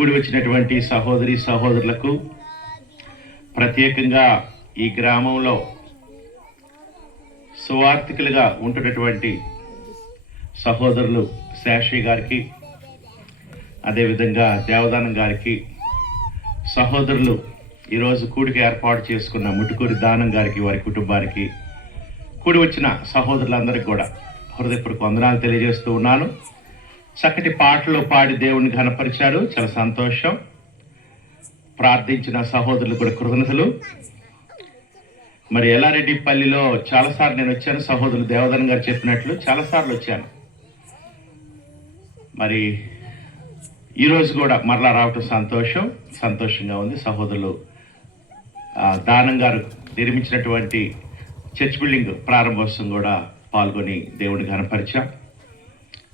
కూడి వచ్చినటువంటి సహోదరి సహోదరులకు, ప్రత్యేకంగా ఈ గ్రామంలో సువార్థికులుగా ఉంటున్నటువంటి సహోదరులు శాషి గారికి, అదేవిధంగా దేవదానం గారికి, సహోదరులు ఈరోజు కూడికి ఏర్పాటు చేసుకున్న ముటుకూరి దానం గారికి, వారి కుటుంబానికి, కూడి వచ్చిన సహోదరులందరికీ కూడా హృదయపూర్వక వందనాలు తెలియజేస్తూ ఉన్నాను. చక్కటి పాటలు పాడి దేవుణ్ణి ఘనపరిచారు, చాలా సంతోషం. ప్రార్థించిన సహోదరులు కూడా కృతజ్ఞతలు. మరి ఎల్లారెడ్డిపల్లిలో చాలాసార్లు నేను వచ్చాను, సహోదరులు దేవదానం గారు చెప్పినట్లు చాలాసార్లు వచ్చాను. మరి ఈరోజు కూడా మరలా రావటం సంతోషంగా ఉంది. సహోదరులు దానం గారు నిర్మించినటువంటి చర్చ్ బిల్డింగ్ ప్రారంభోత్సవం కూడా పాల్గొని దేవుని ఘనపరిచాం.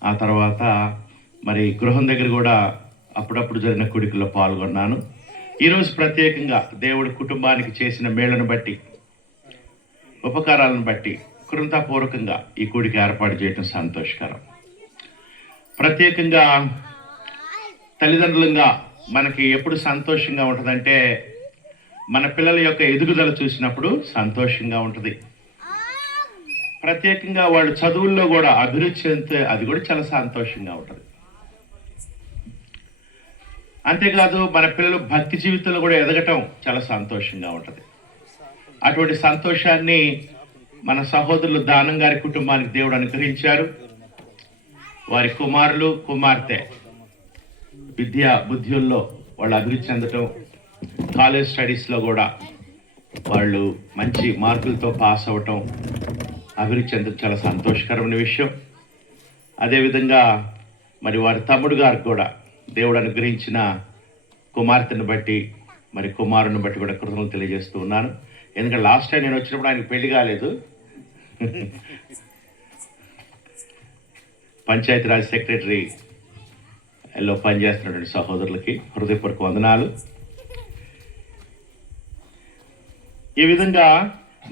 ఆ తర్వాత మరి గృహం దగ్గర కూడా అప్పుడప్పుడు జరిగిన కూడికల్లో పాల్గొన్నాను. ఈరోజు ప్రత్యేకంగా దేవుడి కుటుంబానికి చేసిన మేళ్లను బట్టి, ఉపకారాలను బట్టి కృతజ్ఞతాపూర్వకంగా ఈ కూడిక ఏర్పాటు చేయడం సంతోషకరం. ప్రత్యేకంగా తల్లిదండ్రులుగా మనకి ఎప్పుడు సంతోషంగా ఉంటుందంటే మన పిల్లల యొక్క ఎదుగుదల చూసినప్పుడు సంతోషంగా ఉంటుంది. ప్రత్యేకంగా వాళ్ళు చదువుల్లో కూడా అభివృద్ధి చెందితే అది కూడా చాలా సంతోషంగా ఉంటుంది. అంతేకాదు మన పిల్లలు భక్తి జీవితంలో కూడా ఎదగటం చాలా సంతోషంగా ఉంటుంది. అటువంటి సంతోషాన్ని మన సహోదరులు దానం గారి కుటుంబానికి దేవుడు అనుగ్రహించారు. వారి కుమారులు కుమార్తె విద్యా బుద్ధిల్లో వాళ్ళు అభివృద్ధి చెందటం, కాలేజ్ స్టడీస్లో కూడా వాళ్ళు మంచి మార్కులతో పాస్ అవ్వటం, అభివృద్ధి చెందడం చాలా సంతోషకరమైన విషయం. అదేవిధంగా మరి వారి తమ్ముడు గారికి కూడా దేవుడు అనుగ్రహించిన కుమార్తెను బట్టి, మరి కుమారుని బట్టి కూడా కృతజ్ఞతలు తెలియజేస్తూ ఉన్నాను. ఎందుకంటే లాస్ట్ టైం నేను వచ్చినప్పుడు ఆయనకు పెళ్లి కాలేదు. పంచాయతీరాజ్ సెక్రటరీలో పనిచేస్తున్నటువంటి సహోదరులకి హృదయపూర్వక వందనాలు. ఈ విధంగా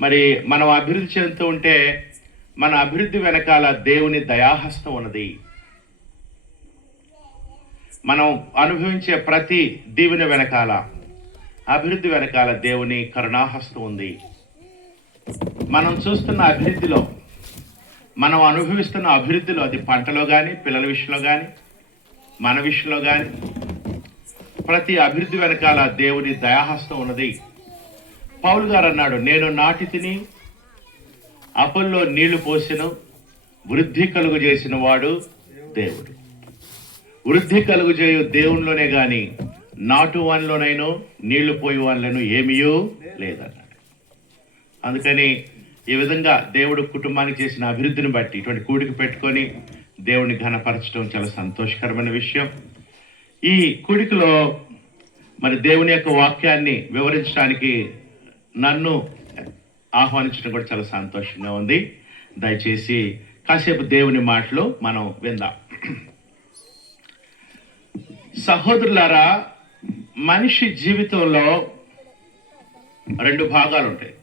మరి మనం అభివృద్ధి చెందుతూ ఉంటే మన అభివృద్ధి వెనకాల దేవుని దయాహస్తం ఉన్నది. మనం అనుభవించే ప్రతి దీవెన వెనకాల, అభివృద్ధి వెనకాల దేవుని కరుణాహస్తం ఉంది. మనం చూస్తున్న అభివృద్ధిలో, మనం అనుభవిస్తున్న అభివృద్ధిలో, అది పంటలో కానీ, పిల్లల విషయంలో కానీ, మన విషయంలో కానీ, ప్రతి అభివృద్ధి వెనకాల దేవుని దయాహస్తం ఉన్నది. పౌలు గారు అన్నాడు, నేను నాటి తిని అప్పుల్లో నీళ్లు పోసెను, వృద్ధి కలుగు చేసిన వాడు దేవుడు. వృద్ధి కలుగు చేయు దేవునిలోనే గాని నాటు వానిలోనైనా నీళ్లు పోయి వానిలోనూ ఏమీయూ లేదన్నాడు. అందుకని ఈ విధంగా దేవుడు కుటుంబానికి చేసిన అభివృద్ధిని బట్టి ఇటువంటి కూడిక పెట్టుకొని దేవుడిని ఘనపరచడం చాలా సంతోషకరమైన విషయం. ఈ కూడికలో మరి దేవుని యొక్క వాక్యాన్ని వివరించడానికి నన్ను ఆహ్వానించడం కూడా చాలా సంతోషంగా ఉంది. దయచేసి కాసేపు దేవుని మాటలు మనం విందాం. సహోదరులారా, మనిషి జీవితంలో రెండు భాగాలు ఉంటాయి.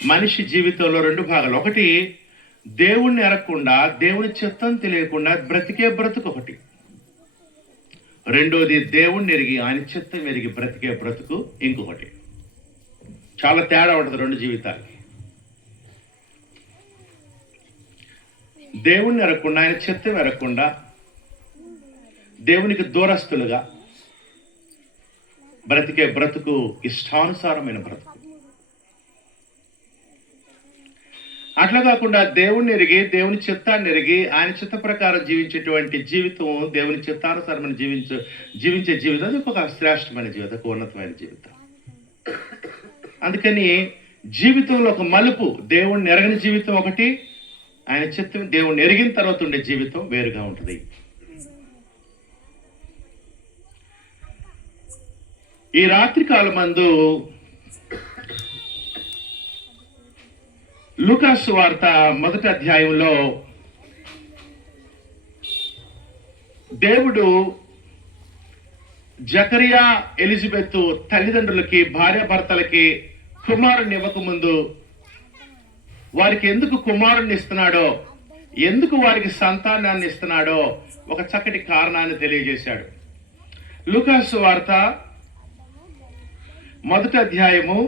మనిషి జీవితంలో రెండు భాగాలు. ఒకటి దేవుణ్ణి ఎరగకుండా, దేవుని చిత్తం తెలియకుండా బ్రతికే బ్రతుకు ఒకటి. రెండోది దేవుణ్ణి ఎరిగి ఆయన చిత్తం ఎరిగి బ్రతికే బ్రతుకు ఇంకొకటి. చాలా తేడా ఉంటుంది రెండు జీవితాలకి. దేవుణ్ణి ఎరగకుండా, ఆయన చిత్తం ఎరగకుండా, దేవునికి దూరస్తులుగా బ్రతికే బ్రతుకు ఇష్టానుసారమైన బ్రతుకు. అట్లా కాకుండా దేవుణ్ణి ఎరిగి, దేవుని చిత్తాన్ని ఎరిగి, ఆయన చిత్త ప్రకారం జీవించేటువంటి జీవితం, దేవుని చిత్తానుసారమైన జీవించే జీవితం, అది ఒక శ్రేష్టమైన జీవితం, ఒక ఉన్నతమైన జీవితం. అందుకని జీవితంలో ఒక మలుపు, దేవుణ్ణి ఎరగని జీవితం ఒకటి, ఆయన చిత్తం దేవుణ్ణి ఎరిగిన తర్వాత ఉండే జీవితం వేరుగా ఉంటుంది. ఈ రాత్రి కాలమందు లూకాసు వార్త 1వ అధ్యాయంలో దేవుడు జకరియా ఎలిజబెత్ తల్లిదండ్రులకి, భార్యాభర్తలకి కుమారుని ఇవ్వకముందు వారికి ఎందుకు కుమారుణ్ణి ఇస్తున్నాడో, ఎందుకు వారికి సంతానాన్ని ఇస్తున్నాడో ఒక చక్కటి కారణాన్ని తెలియజేశాడు. లూకాసు వార్త 1వ అధ్యాయము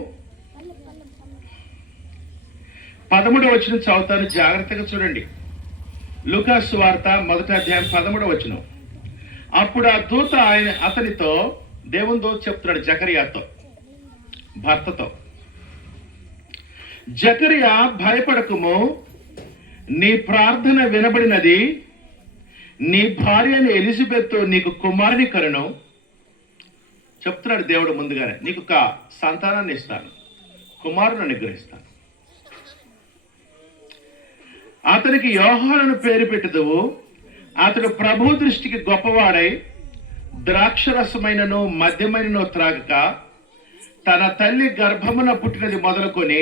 13వ వచనం చదువుతాను, జాగ్రత్తగా చూడండి. లూకాసు వార్త 1వ అధ్యాయం 13వ వచనం. అప్పుడు ఆ దూత అతనితో, దేవుని దూత చెప్తున్నాడు జకర్యాతో, భర్తతో, జకర్యా భయపడకుము, నీ ప్రార్థన వినబడినది, నీ భార్యని ఎలిజబెత్ నీకు కుమారుని కరును. చెప్తున్నాడు దేవుడు ముందుగానే, నీకు ఒక సంతానాన్ని ఇస్తాను, కుమారుని అనుగ్రహిస్తాను. అతనికి యోహానును పేరు పెట్టుదువు. అతడు ప్రభు దృష్టికి గొప్పవాడై ద్రాక్షరసమైనను మద్యమైనను త్రాగక తన తల్లి గర్భమున పుట్టినది మొదలుకొని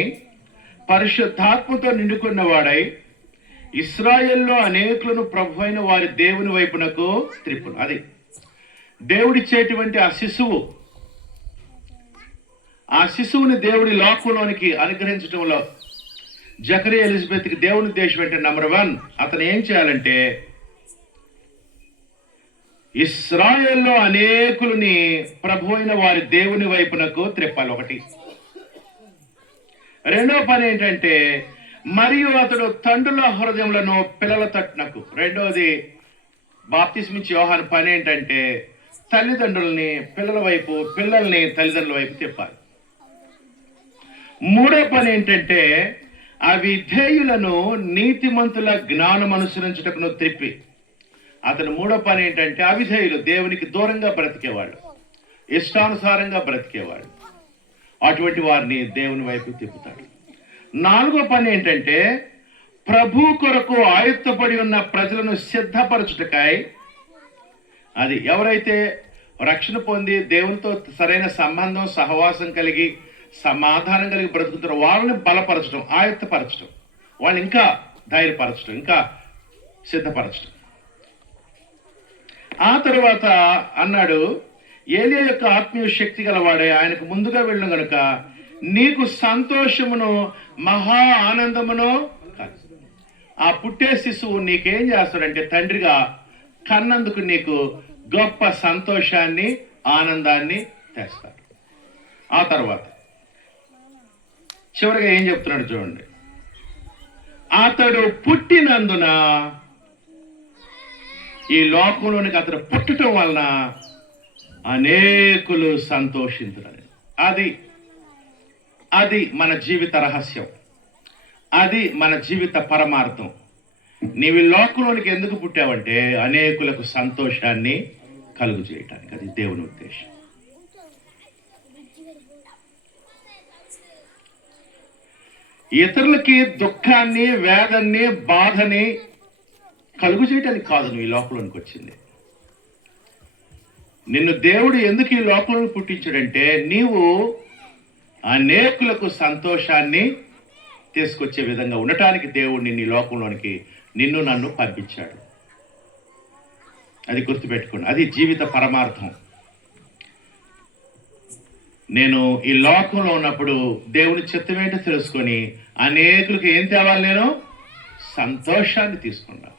పరిశుద్ధాత్మతో నిండుకున్నవాడై ఇశ్రాయేల్లో అనేకులను ప్రభు అయిన వారి దేవుని వైపునకు త్రిప్పును. అది దేవుడిచ్చేటువంటి ఆ శిశువుని దేవుడి లోకంలోనికి అనుగ్రహించడంలో జకరియా ఎలిజబెత్కి దేవుని ఉద్దేశం అంటే నంబర్ 1, అతను ఏం చేయాలంటే ఇశ్రాయేల్లో అనేకులని ప్రభు అయిన వారి దేవుని వైపునకు త్రిప్పాలి. ఒకటి. రెండో పని ఏంటంటే మరియు అతడు తండ్రుల హృదయములను పిల్లల తట్టునకు. రెండోది బాప్తిస్మిచ్చి యోహాను పని ఏంటంటే తల్లిదండ్రుల్ని పిల్లల వైపు, పిల్లల్ని తల్లిదండ్రుల వైపు తిప్పాలి. మూడో పని ఏంటంటే అవిధేయులను నీతిమంతుల జ్ఞానం అనుసరించుటకును త్రిప్పి. అతను మూడో పని ఏంటంటే అవిధేయులు, దేవునికి దూరంగా బ్రతికేవాళ్ళు, ఇష్టానుసారంగా బ్రతికేవాళ్ళు, అటువంటి వారిని దేవుని వైపు తిప్పుతాడు. నాలుగో పని ఏంటంటే ప్రభు కొరకు ఆయుత్తపడి ఉన్న ప్రజలను సిద్ధపరచుటకై, అది ఎవరైతే రక్షణ పొంది దేవునితో సరైన సంబంధం, సహవాసం కలిగి సమాధానం కలిగి బ్రతుకుతారో వాళ్ళని బలపరచడం, ఆయుత్తపరచడం, వాళ్ళని ఇంకా ధైర్యపరచడం, ఇంకా సిద్ధపరచడం. ఆ తరువాత అన్నాడు, ఏలియా యొక్క ఆత్మీయ శక్తి గలవాడే ఆయనకు ముందుగా వెళ్ళను గనుక నీకు సంతోషమును మహా ఆనందమును. ఆ పుట్టే శిశువు నీకేం చేస్తాడంటే తండ్రిగా కన్నందుకు నీకు గొప్ప సంతోషాన్ని, ఆనందాన్ని తెస్తాడు. ఆ తర్వాత చివరిగా ఏం చెప్తున్నాడు చూడండి, అతడు పుట్టినందున, ఈ లోకంలోనికి అతడు పుట్టడం వలన అనేకులు సంతోషించుతారు. అది మన జీవిత రహస్యం, అది మన జీవిత పరమార్థం. నీవు లోకంలోనికి ఎందుకు పుట్టావంటే అనేకులకు సంతోషాన్ని కలుగు చేయటానికి. అది దేవుని ఉద్దేశం. ఇతరులకి దుఃఖాన్ని, వేదన్ని, బాధని కలుగు చేయటానికి కాదు నువ్వు ఈ లోకంలోనికి వచ్చింది. నిన్ను దేవుడు ఎందుకు ఈ లోకంలో పుట్టించాడంటే నీవు అనేకులకు సంతోషాన్ని తీసుకొచ్చే విధంగా ఉండటానికి దేవుడు నిన్ను ఈ లోకంలోనికి, నిన్ను నన్ను పంపించాడు. అది గుర్తుపెట్టుకోండి, అది జీవిత పరమార్థం. నేను ఈ లోకంలో ఉన్నప్పుడు దేవుని చిత్తం ఏంటో తెలుసుకొని అనేకులకు ఏం తేవాలి, నేను సంతోషాన్ని తీసుకున్నాను.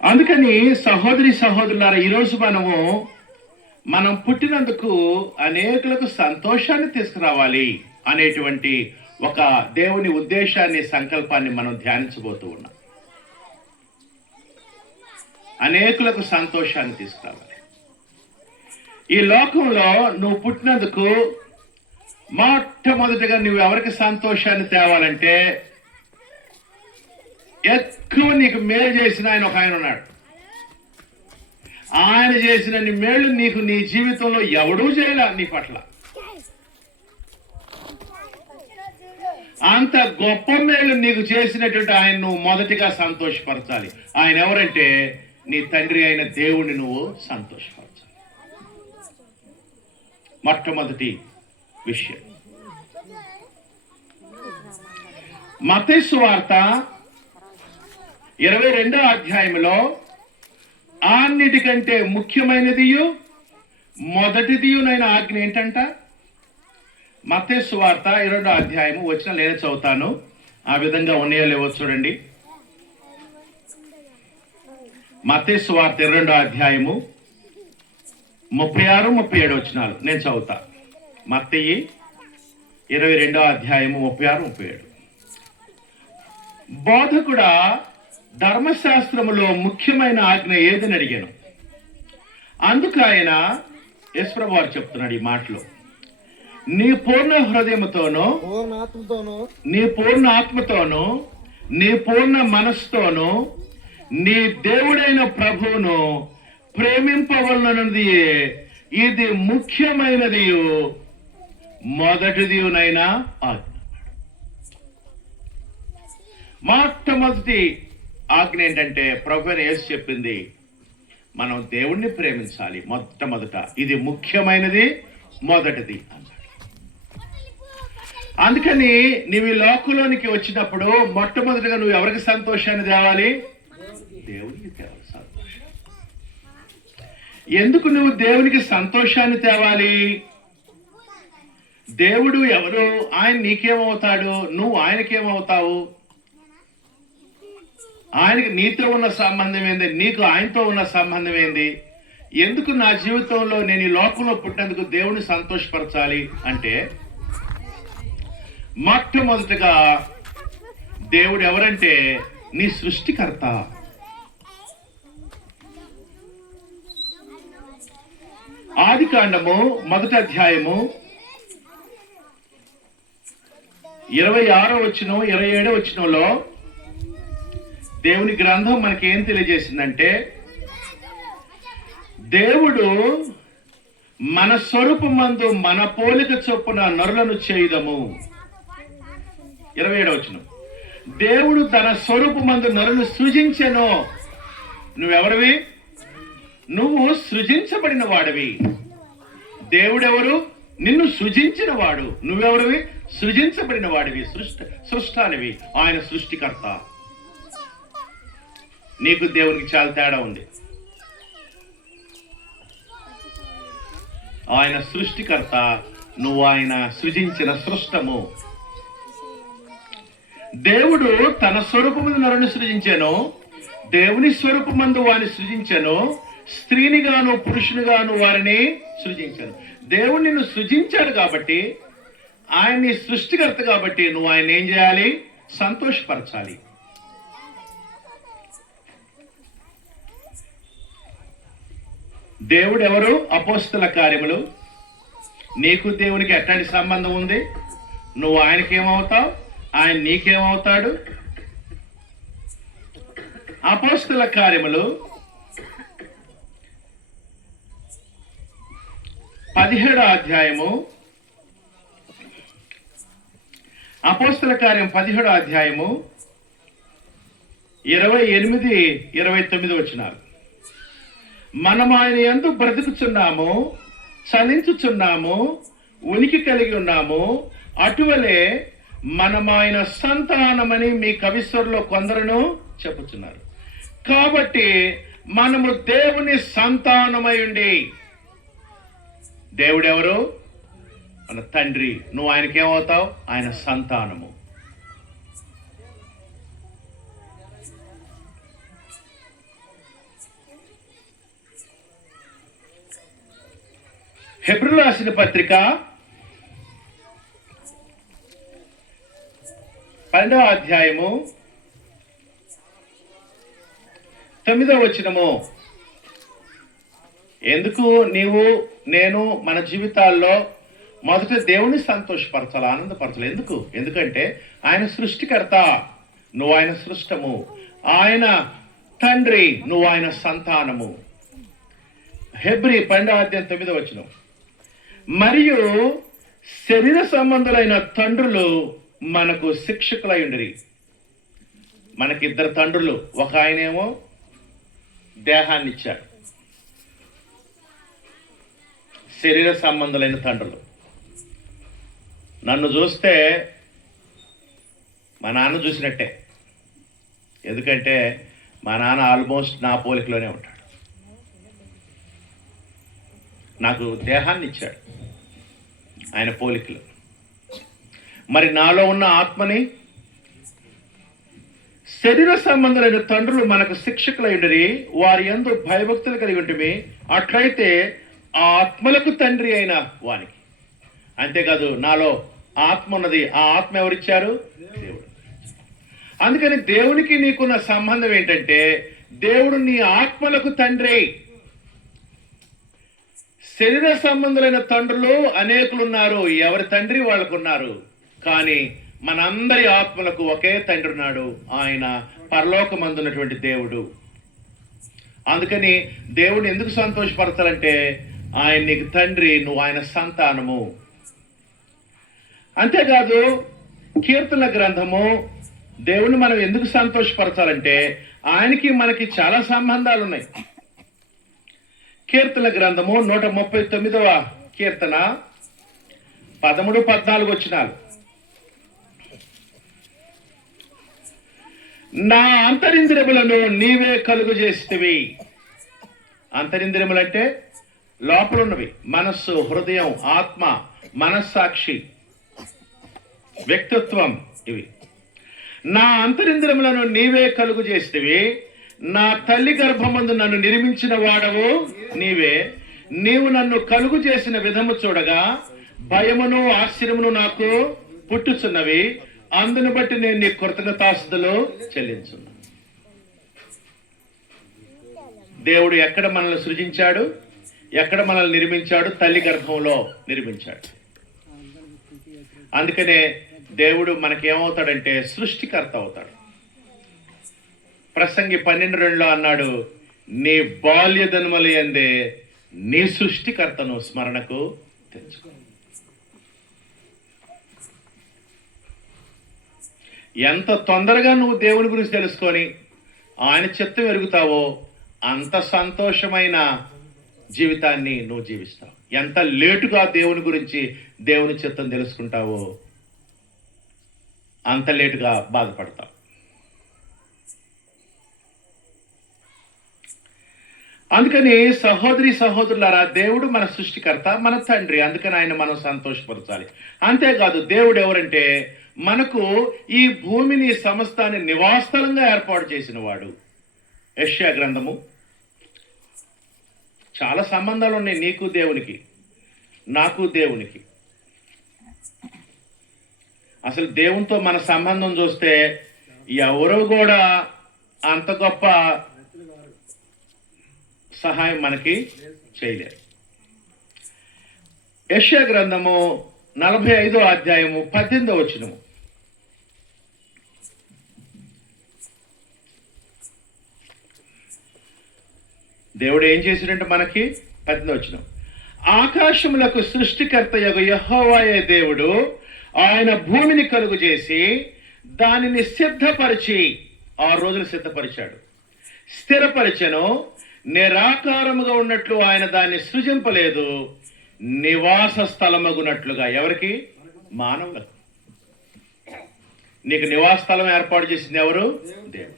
అందుకని సహోదరి సహోదరులారా, ఈరోజు మనం పుట్టినందుకు అనేకులకు సంతోషాన్ని తీసుకురావాలి అనేటువంటి ఒక దేవుని ఉద్దేశాన్ని, సంకల్పాన్ని మనం ధ్యానించబోతూ ఉన్నాం. అనేకులకు సంతోషాన్ని తీసుకురావాలి. ఈ లోకంలో నువ్వు పుట్టినందుకు మొట్టమొదటిగా నువ్వు ఎవరికి సంతోషాన్ని తేవాలంటే, ఎక్కువ నీకు మేలు చేసిన ఆయన ఉన్నాడు. ఆయన చేసిన మేలు నీకు నీ జీవితంలో ఎవడూ చేయలే నీ పట్ల. అంత గొప్ప మేలు నీకు చేసినటువంటి ఆయన నువ్వు మొదటిగా సంతోషపరచాలి. ఆయన ఎవరంటే నీ తండ్రి అయిన దేవుణ్ణి నువ్వు సంతోషపరచాలి. మొట్టమొదటి విషయం. మత్తయి సువార్త 22వ అధ్యాయంలో అన్నిటికంటే ముఖ్యమైనదియు మొదటిదియునైన ఆజ్ఞ ఏంటంట? మత్తయి సువార్త 22వ అధ్యాయము వచ్చిన నేను చదువుతాను. ఆ విధంగా ఉన్నాయో లేవో చూడండి. మత్తయి సువార్త 22వ అధ్యాయము 36, 37 వచనాలు నేను చదువుతా. మత్తయి 22వ అధ్యాయము 36, 37. బోధకుడా, ధర్మశాస్త్రములో ముఖ్యమైన ఆజ్ఞ ఏదని అడిగాను. అందుకు ఆయన యేసుప్రభు వారు చెప్తున్నాడు ఈ మాటలో, నీ పూర్ణ హృదయముతోనూ, నీ పూర్ణ ఆత్మతోనూ, నీ పూర్ణ మనస్సుతోనూ నీ దేవుడైన ప్రభువును ప్రేమింపవలనది ఇది ముఖ్యమైనది, మొదటిదినైనా ఆజ్ఞ. మొట్టమొదటి ఆజ్ఞ ఏంటంటే ప్రభు అయిన యేసు చెప్పింది, మనం దేవుణ్ణి ప్రేమించాలి. మొట్టమొదట ఇది ముఖ్యమైనది, మొదటిది అన్నాడు. అందుకని నువ్వు ఈ లోకంలోనికి వచ్చినప్పుడు మొట్టమొదటిగా నువ్వు ఎవరికి సంతోషాన్ని తేవాలి? దేవునికి తేవాలి సంతోషం. ఎందుకు నువ్వు దేవునికి సంతోషాన్ని తేవాలి? దేవుడు ఎవరు? ఆయన నీకేమవుతాడు? నువ్వు ఆయనకేమవుతావు? ఆయనకి నీతో ఉన్న సంబంధం ఏంది? నీకు ఆయనతో ఉన్న సంబంధం ఏంది? ఎందుకు నా జీవితంలో నేను ఈ లోకంలో పుట్టినందుకు దేవుని సంతోషపరచాలి అంటే, మొట్టమొదటిగా దేవుడు ఎవరంటే నీ సృష్టికర్త. ఆదికాండము 1వ అధ్యాయము 26వ వచనం 27వ వచనంలో దేవుని గ్రంథం మనకి ఏం తెలియజేసిందంటే, దేవుడు మన స్వరూపమందు మన పోలిక చొప్పున నరులను చేయుదము. 27వ వచనం, దేవుడు తన స్వరూపమందు నరులను సృజించెను. నువ్వెవరివి? నువ్వు సృజించబడిన వాడివి. దేవుడెవరు? నిన్ను సృజించిన వాడు. నువ్వెవరివి? సృజించబడిన వాడివి, సృష్టానివి. ఆయన సృష్టికర్త. నీకు దేవునికి చాలా తేడా ఉంది. ఆయన సృష్టికర్త, నువ్వు ఆయన సృజించిన సృష్టము. దేవుడు తన స్వరూపమందు నరుని సృజించాను. దేవుని స్వరూపమందు వారిని సృజించాను. స్త్రీనిగాను పురుషునిగాను వారిని సృజించాను. దేవుడు నిన్ను సృజించాడు కాబట్టి, ఆయన్ని సృష్టికర్త కాబట్టి నువ్వు ఆయన ఏం చేయాలి? సంతోషపరచాలి. దేవుడు ఎవరు? అపోస్తల కార్యములు. నీకు దేవునికి ఎట్లాంటి సంబంధం ఉంది? నువ్వు ఆయనకేమవుతావు, ఆయన నీకేమవుతాడు? అపోస్తల కార్యములు 17వ అధ్యాయము, అపోస్తల కార్యం 17వ అధ్యాయము 28, 29 వచనాలు. మనం ఆయన యందు బ్రతుకుచున్నాము, చలించుచున్నాము, ఉనికి కలిగి ఉన్నాము. అటువలే మనం ఆయన సంతానమని మీ కవిశ్వరులో కొందరును చెప్పుచున్నారు. కాబట్టి మనము దేవుని సంతానమై ఉండి, దేవుడెవరు? మన తండ్రి. నువ్వు ఆయనకేమవుతావు? ఆయన సంతానము. హెబ్రీయులకు రాసిన పత్రిక 12వ అధ్యాయము 9వ వచనము. ఎందుకు నీవు నేను మన జీవితాల్లో మొదట దేవుని సంతోషపరచాలి, ఆనందపరచాలి. ఎందుకంటే ఆయన సృష్టికర్త, నువ్వు ఆయన సృష్టము. ఆయన తండ్రి, నువ్వు ఆయన సంతానము. హెబ్రీ 12వ అధ్యాయం 9వ వచనం. మరియు శరీర సంబంధులైన తండ్రులు మనకు శిక్షకులై ఉండిరి. మనకిద్దరు తండ్రులు. ఒక ఆయనేమో దేహాన్ని ఇచ్చాడు, శరీర సంబంధులైన తండ్రులు. నన్ను చూస్తే మా నాన్న చూసినట్టే. ఎందుకంటే మా నాన్న ఆల్మోస్ట్ నా పోలికలోనే ఉంటాడు. నాకు దేహాన్ని ఇచ్చాడు ఆయన పోలికలు. మరి నాలో ఉన్న ఆత్మని శరీర సంబంధులైన తండ్రులు మనకు శిక్షకులై ఉండరి, వారి యందు భయభక్తులు కలిగి ఉంటుమి, అట్లయితే ఆ ఆత్మలకు తండ్రి అయిన వానికి. అంతేకాదు నాలో ఆత్మ ఉన్నది, ఆ ఆత్మ ఎవరిచ్చారు? దేవుడు. అందుకని దేవునికి నీకున్న సంబంధం ఏంటంటే, దేవుడు నీ ఆత్మలకు తండ్రి. శరీర సంబంధులైన తండ్రులు అనేకులు ఉన్నారు, ఎవరి తండ్రి వాళ్ళకున్నారు. కానీ మనందరి ఆత్మలకు ఒకే తండ్రి ఉన్నాడు, ఆయన పరలోకమందున్నటువంటి దేవుడు. అందుకని దేవుడిని ఎందుకు సంతోషపరచాలంటే, ఆయన నీకు తండ్రి, నువ్వు ఆయన సంతానము. అంతేకాదు కీర్తనల గ్రంథము, దేవుణ్ణి మనం ఎందుకు సంతోషపరచాలంటే, ఆయనకి మనకి చాలా సంబంధాలు ఉన్నాయి. కీర్తనల గ్రంథము 139వ కీర్తన 13, 14 వచనాలు. నా అంతరింద్రియములను నీవే కలుగు చేస్తేవి. అంతరింద్రియములంటే లోపల ఉన్నవి, మనస్సు, హృదయం, ఆత్మ, మనస్సాక్షి, వ్యక్తిత్వం. ఇవి నా అంతరింద్రియములను నీవే కలుగు చేస్తేవి. నా తల్లి గర్భమందు నన్ను నిర్మించిన వాడవు నీవే. నీవు నన్ను కలుగు చేసిన విధము చూడగా భయమును ఆశ్చర్యమును నాకు పుట్టుచున్నవి. అందును బట్టి నేను నీ కృతజ్ఞతాస్తుతులు చెల్లించున్నాను. దేవుడు ఎక్కడ మనల్ని సృజించాడు, ఎక్కడ మనల్ని నిర్మించాడు? తల్లి గర్భంలో నిర్మించాడు. అందుకనే దేవుడు మనకేమవుతాడంటే సృష్టికర్త అవుతాడు. ప్రసంగి 12:2 అన్నాడు, నీ బాల్య దినముల యందే నీ సృష్టికర్తను స్మరణకు తెచ్చుకో. ఎంత తొందరగా నువ్వు దేవుని గురించి తెలుసుకొని ఆయన చిత్తం ఎరుగుతావో అంత సంతోషమైన జీవితాన్ని నువ్వు జీవిస్తావు. ఎంత లేటుగా దేవుని గురించి, దేవుని చిత్తం తెలుసుకుంటావో అంత లేటుగా బాధపడతావు. అందుకని సహోదరి సహోదరులారా, దేవుడు మన సృష్టికర్త, మన తండ్రి. అందుకని ఆయన మనం సంతోషపరచాలి. అంతేకాదు దేవుడు ఎవరంటే, మనకు ఈ భూమిని, సమస్తాన్ని నివాసస్థలంగా ఏర్పాటు చేసిన వాడు. యెషయా గ్రంథము. చాలా సంబంధాలు ఉన్నాయి నీకు దేవునికి, నాకు దేవునికి. అసలు దేవునితో మన సంబంధం చూస్తే ఎవరు కూడా అంత గొప్ప సహాయం మనకి చేయలేరు. యెషయా గ్రంథము 45వ అధ్యాయము 18వ వచనము. దేవుడు ఏం చేసినట్టు మనకి 18వ వచనం. ఆకాశములకు సృష్టికర్త యగు యెహోవాయే దేవుడు, ఆయన భూమిని కలుగు చేసి దానిని సిద్ధపరిచి, 6 రోజులు సిద్ధపరిచాడు, స్థిరపరిచెను. నిరాకారముగా ఉన్నట్లు ఆయన దాన్ని సృజింపలేదు, నివాస స్థలమగునట్లుగా. ఎవరికి? మానవులకు. నీకు నివాస స్థలం ఏర్పాటు చేసింది ఎవరు? దేవుడు.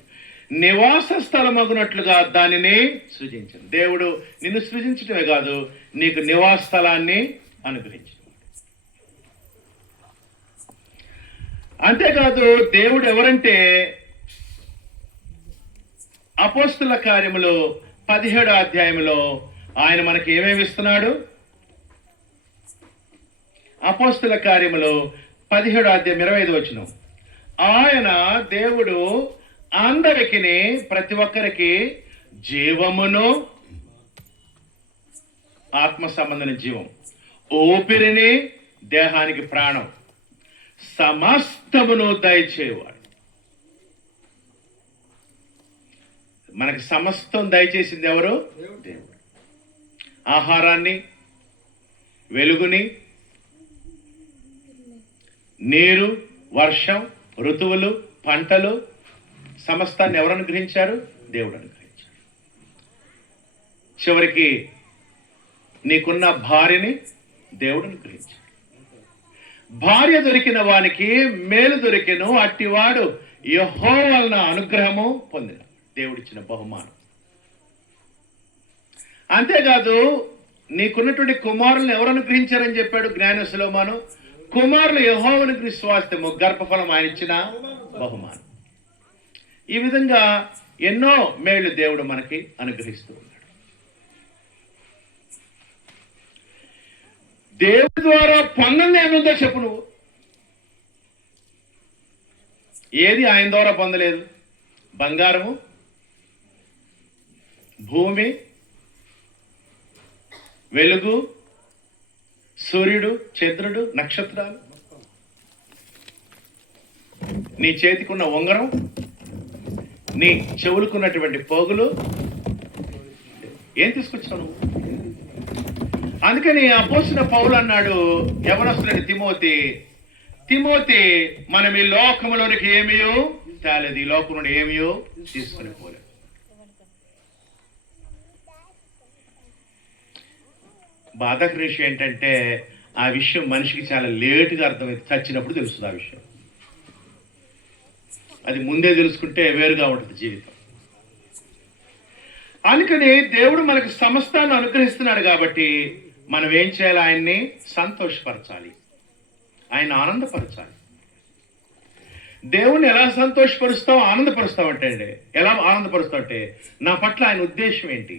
నివాస స్థలమగునట్లుగా దానిని సృజించాడు. దేవుడు నిన్ను సృజించడమే కాదు, నీకు నివాస స్థలాన్ని అనుగ్రహించాడు. అంతేకాదు దేవుడు ఎవరంటే, అపోస్తుల కార్యములు 17వ అధ్యాయంలో ఆయన మనకి ఏమేమి ఇస్తున్నాడు? అపోస్తుల కార్యములు 17వ అధ్యాయం 25వ వచనం. ఆయన దేవుడు అందరికి, ప్రతి ఒక్కరికి జీవమును, ఆత్మ సంబంధమైన జీవం, ఊపిరిని, దేహానికి ప్రాణం, సమస్తమును దయచేవాడు. మనకి సమస్తం దయచేసింది ఎవరు? దేవుడు. ఆహారాన్ని, వెలుగుని, నీరు, వర్షం, ఋతువులు, పంటలు, సమస్తాన్ని ఎవరు అనుగ్రహించారు? దేవుడు అనుగ్రహించారు. చివరికి నీకున్న భార్యని దేవుడు అనుగ్రహించాడు. భార్య దొరికిన వానికి మేలు దొరికెను, అట్టివాడు యెహోవా వలన అనుగ్రహము పొందిన. దేవుడిచ్చిన బహుమానం. అంతేకాదు నీకున్నటువంటి కుమారులను ఎవరు అనుగ్రహించారని చెప్పాడు జ్ఞాని సొలొమోను? కుమారులు యెహోవానికి స్వాస్థ్యము, గర్భఫలం ఆయన ఇచ్చిన బహుమానం. ఈ విధంగా ఎన్నో మేళ్లు దేవుడు మనకి అనుగ్రహిస్తూ ఉన్నాడు. దేవుడి ద్వారా పొందంది ఏముందో చెప్పు నువ్వు. ఏది ఆయన ద్వారా పొందలేదు? బంగారము, భూమి, వెలుగు, సూర్యుడు, చంద్రుడు, నక్షత్రాలు, నీ చేతికున్న ఉంగరం, నీ చెవులుకున్నటువంటి పోగులు, ఏం తీసుకొచ్చావు నువ్వు? అందుకని అపోస్తలుడైన పౌలు అన్నాడు యవనస్తుడైన తిమోతి, మనం ఈ లోకములోనికి ఏమియో తేలేదు, ఈ లోకంలో ఏమియో తీసుకుని పోలేదు. బాధాకర విషయం ఏంటంటే ఆ విషయం మనిషికి చాలా లేటుగా అర్థమైంది. చచ్చినప్పుడు తెలుస్తుంది ఆ విషయం. అది ముందే తెలుసుకుంటే వేరుగా ఉంటుంది జీవితం. అందుకని దేవుడు మనకు సమస్తాన్ని అనుగ్రహిస్తున్నాడు కాబట్టి మనం ఏం చేయాలి? ఆయన్ని సంతోషపరచాలి, ఆయన ఆనందపరచాలి. దేవుణ్ణి ఎలా సంతోషపరుస్తావు, ఆనందపరుస్తావు అంటే ఎలా ఆనందపరుస్తావు అంటే, నా పట్ల ఆయన ఉద్దేశం ఏంటి,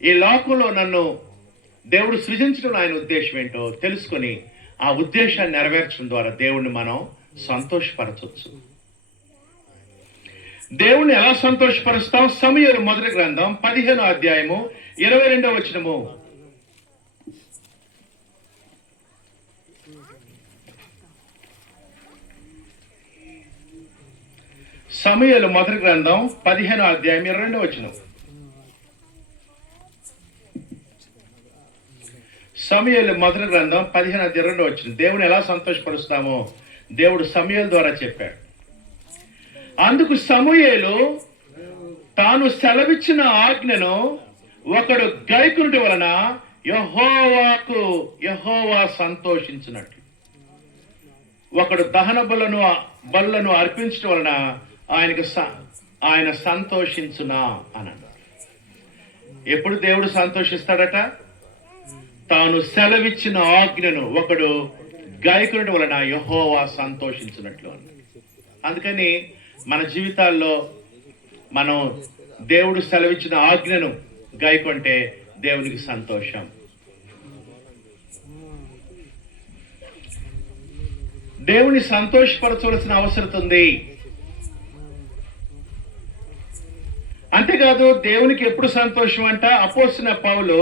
ఈ లోకంలో నన్ను దేవుడు సృజించడం ఆయన ఉద్దేశం ఏంటో తెలుసుకొని ఆ ఉద్దేశాన్ని నెరవేర్చడం ద్వారా దేవుణ్ణి మనం సంతోషపరచవచ్చు. దేవుణ్ణి ఎలా సంతోషపరుస్తాం? సమూయేలు మొదటి గ్రంథం 15వ అధ్యాయము 22వ వచనము. సమూయేలు మొదటి గ్రంథం 15వ అధ్యాయం 22వ వచనం. సమూయేలు మొదటి గ్రంథం 15వ అధ్యాయం 22వ వచనం. దేవుని ఎలా సంతోషపరుస్తామో దేవుడు సమూయేలు ద్వారా చెప్పాడు. అందుకు సమూయేలు తాను సెలవిచ్చిన ఆజ్ఞను ఒకడు గైకొనుట వలన యెహోవా సంతోషించినట్లు, ఒకడు దహన బలులను అర్పించడం వలన ఆయన సంతోషించునా అని అన్నాడు. ఎప్పుడు దేవుడు సంతోషిస్తాడట? తాను సెలవిచ్చిన ఆజ్ఞను ఒకడు గైకొనుట వలన యెహోవా సంతోషించినట్లు. అందుకని మన జీవితాల్లో మనం దేవుడు సెలవిచ్చిన ఆజ్ఞను గైకొంటే దేవునికి సంతోషం. దేవుని సంతోషపరచవలసిన అవసరం ఉంది. అంతేకాదు దేవునికి ఎప్పుడు సంతోషం అంట? అపోస్తలుడైన పౌలు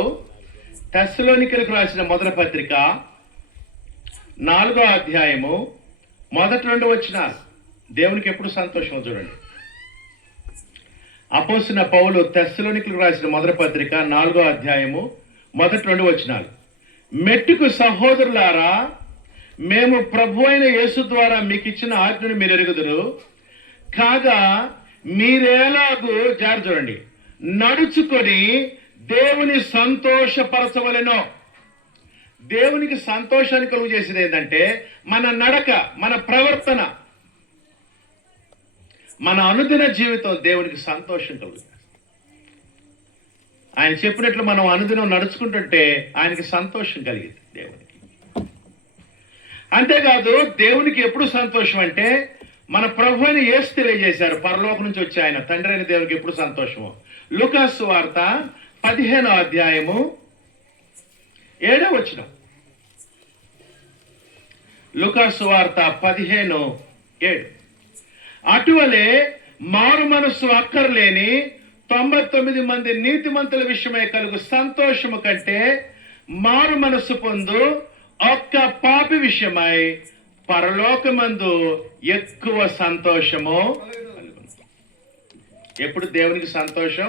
తెస్సలోనికీయులకు రాసిన మొదటి పత్రిక 4వ అధ్యాయము మొదటి 2 వచనాలు. దేవునికి ఎప్పుడు సంతోషం చూడండి. అపోస్తలుడైన పౌలు తెస్సలోనికీయులకు రాసిన మొదటి పత్రిక 4వ అధ్యాయము మొదటి 2 వచనాలు. మెట్టుకు సహోదరులారా, మేము ప్రభు అయిన యేసు ద్వారా మీకు ఇచ్చిన ఆజ్ఞను మీరు ఎరుగుదురు కాగా, మీరేలాగూ చూడండి నడుచుకొని దేవుని సంతోషపరచవలెనో. దేవునికి సంతోషాన్ని కలుగు చేసేది ఏంటంటే మన నడక, మన ప్రవర్తన, మన అనుదిన జీవితం దేవునికి సంతోషం కలుగు. ఆయన చెప్పినట్లు మనం అనుదినం నడుచుకుంటుంటే ఆయనకి సంతోషం కలిగింది దేవునికి. అంతేకాదు దేవునికి ఎప్పుడు సంతోషం అంటే మన ప్రభు అయిన యేసు తెలియజేశారు, పరలోకం నుంచి వచ్చి ఆయన తండ్రి అయిన దేవునికి ఎప్పుడు సంతోషము. లూకాసు సువార్త 15వ అధ్యాయము 7వ వచనం. లూకాసు సువార్త 15:7. అటువలే మారు మనస్సు అక్కర్లేని 99 మంది నీతిమంతుల విషయమై కలుగు సంతోషము కంటే మారు మనస్సు పొందు ఒక్క పాపి విషయమై పరలోకమందు ఎక్కువ సంతోషము కలుగును. ఎప్పుడు దేవునికి సంతోషం?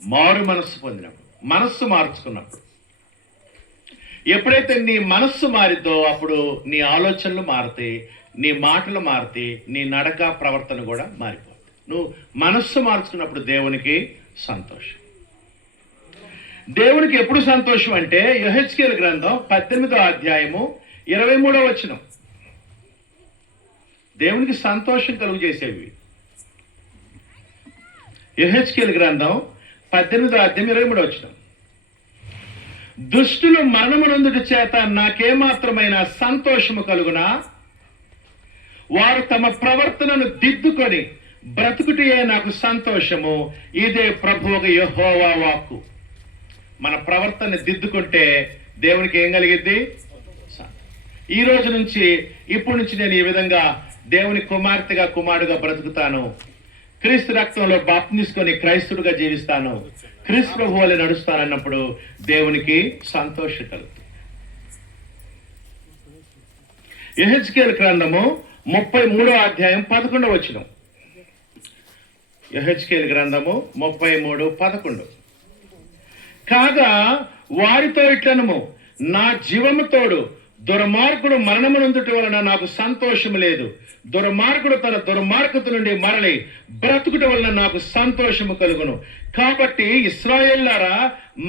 మారు మనస్సు పొందినప్పుడు, మనస్సు మార్చుకున్నప్పుడు. ఎప్పుడైతే నీ మనస్సు మారిద్దో అప్పుడు నీ ఆలోచనలు మారుతాయి, నీ మాటలు మారుతాయి, నీ నడక ప్రవర్తన కూడా మారిపోతుంది. నువ్వు మనస్సు మార్చుకున్నప్పుడు దేవునికి సంతోషం. దేవునికి ఎప్పుడు సంతోషం అంటే యెహెజ్కేలు గ్రంథం 18వ అధ్యాయము 23వ వచనం. దేవునికి సంతోషం కలుగు చేసేవి. యెహెజ్కేలు గ్రంథం 18వ అధ్యాయం 23వ వచనం. దుష్టులు మరణమునందుటి చేత నాకేమాత్రమైన సంతోషము కలుగునా? వారు తమ ప్రవర్తనను దిద్దుకొని బ్రతుకుటియే నాకు సంతోషము. ఇదే ప్రభువుకు యెహోవా వాక్కు. మన ప్రవర్తన దిద్దుకుంటే దేవునికి ఏం కలిగిద్ది? ఈ రోజు నుంచి, ఇప్పటి నుంచి నేను ఈ విధంగా దేవుని కుమార్తెగా, కుమారుడుగా బ్రతుకుతాను. క్రీస్తు రక్తంలో బాప్తిస్మని క్రైస్తుడుగా జీవిస్తాను. క్రీస్తు ప్రభువు వలె నడుస్తానన్నప్పుడు దేవునికి సంతోషం కలుగుతుంది. యెహెజ్కేలు గ్రంథము 33వ అధ్యాయం 11వ వచనం. యెహెజ్కేలు గ్రంథము 33:11. కాగా వారితో ఇట్లనము, నా జీవము తోడు దుర్మార్గుడు మరణమునందుటి వలన నాకు సంతోషము లేదు. దుర్మార్గుడు తన దుర్మార్గత నుండి మరలి బ్రతుకుట వలన నాకు సంతోషము కలుగును. కాబట్టి ఇశ్రాయేలులారా,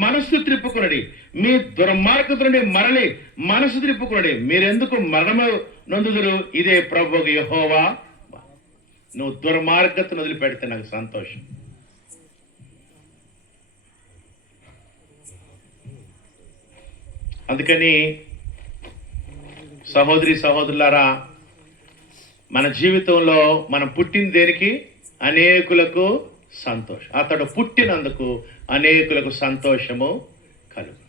మనస్సు త్రిప్పుకునడి, మీ దుర్మార్గత నుండి మరలి మనసు త్రిప్పుకునడి. మీరెందుకు మరణము నొందుదురు? ఇదే ప్రభువుకు యెహోవా. నువ్వు దుర్మార్గతను వదిలిపెడితే నాకు సంతోషం. అందుకని సహోదరి సహోదరులారా, మన జీవితంలో మనం పుట్టిన దేనికి? అనేకులకు సంతోషం. అతడు పుట్టినందుకు అనేకులకు సంతోషము కలుగు.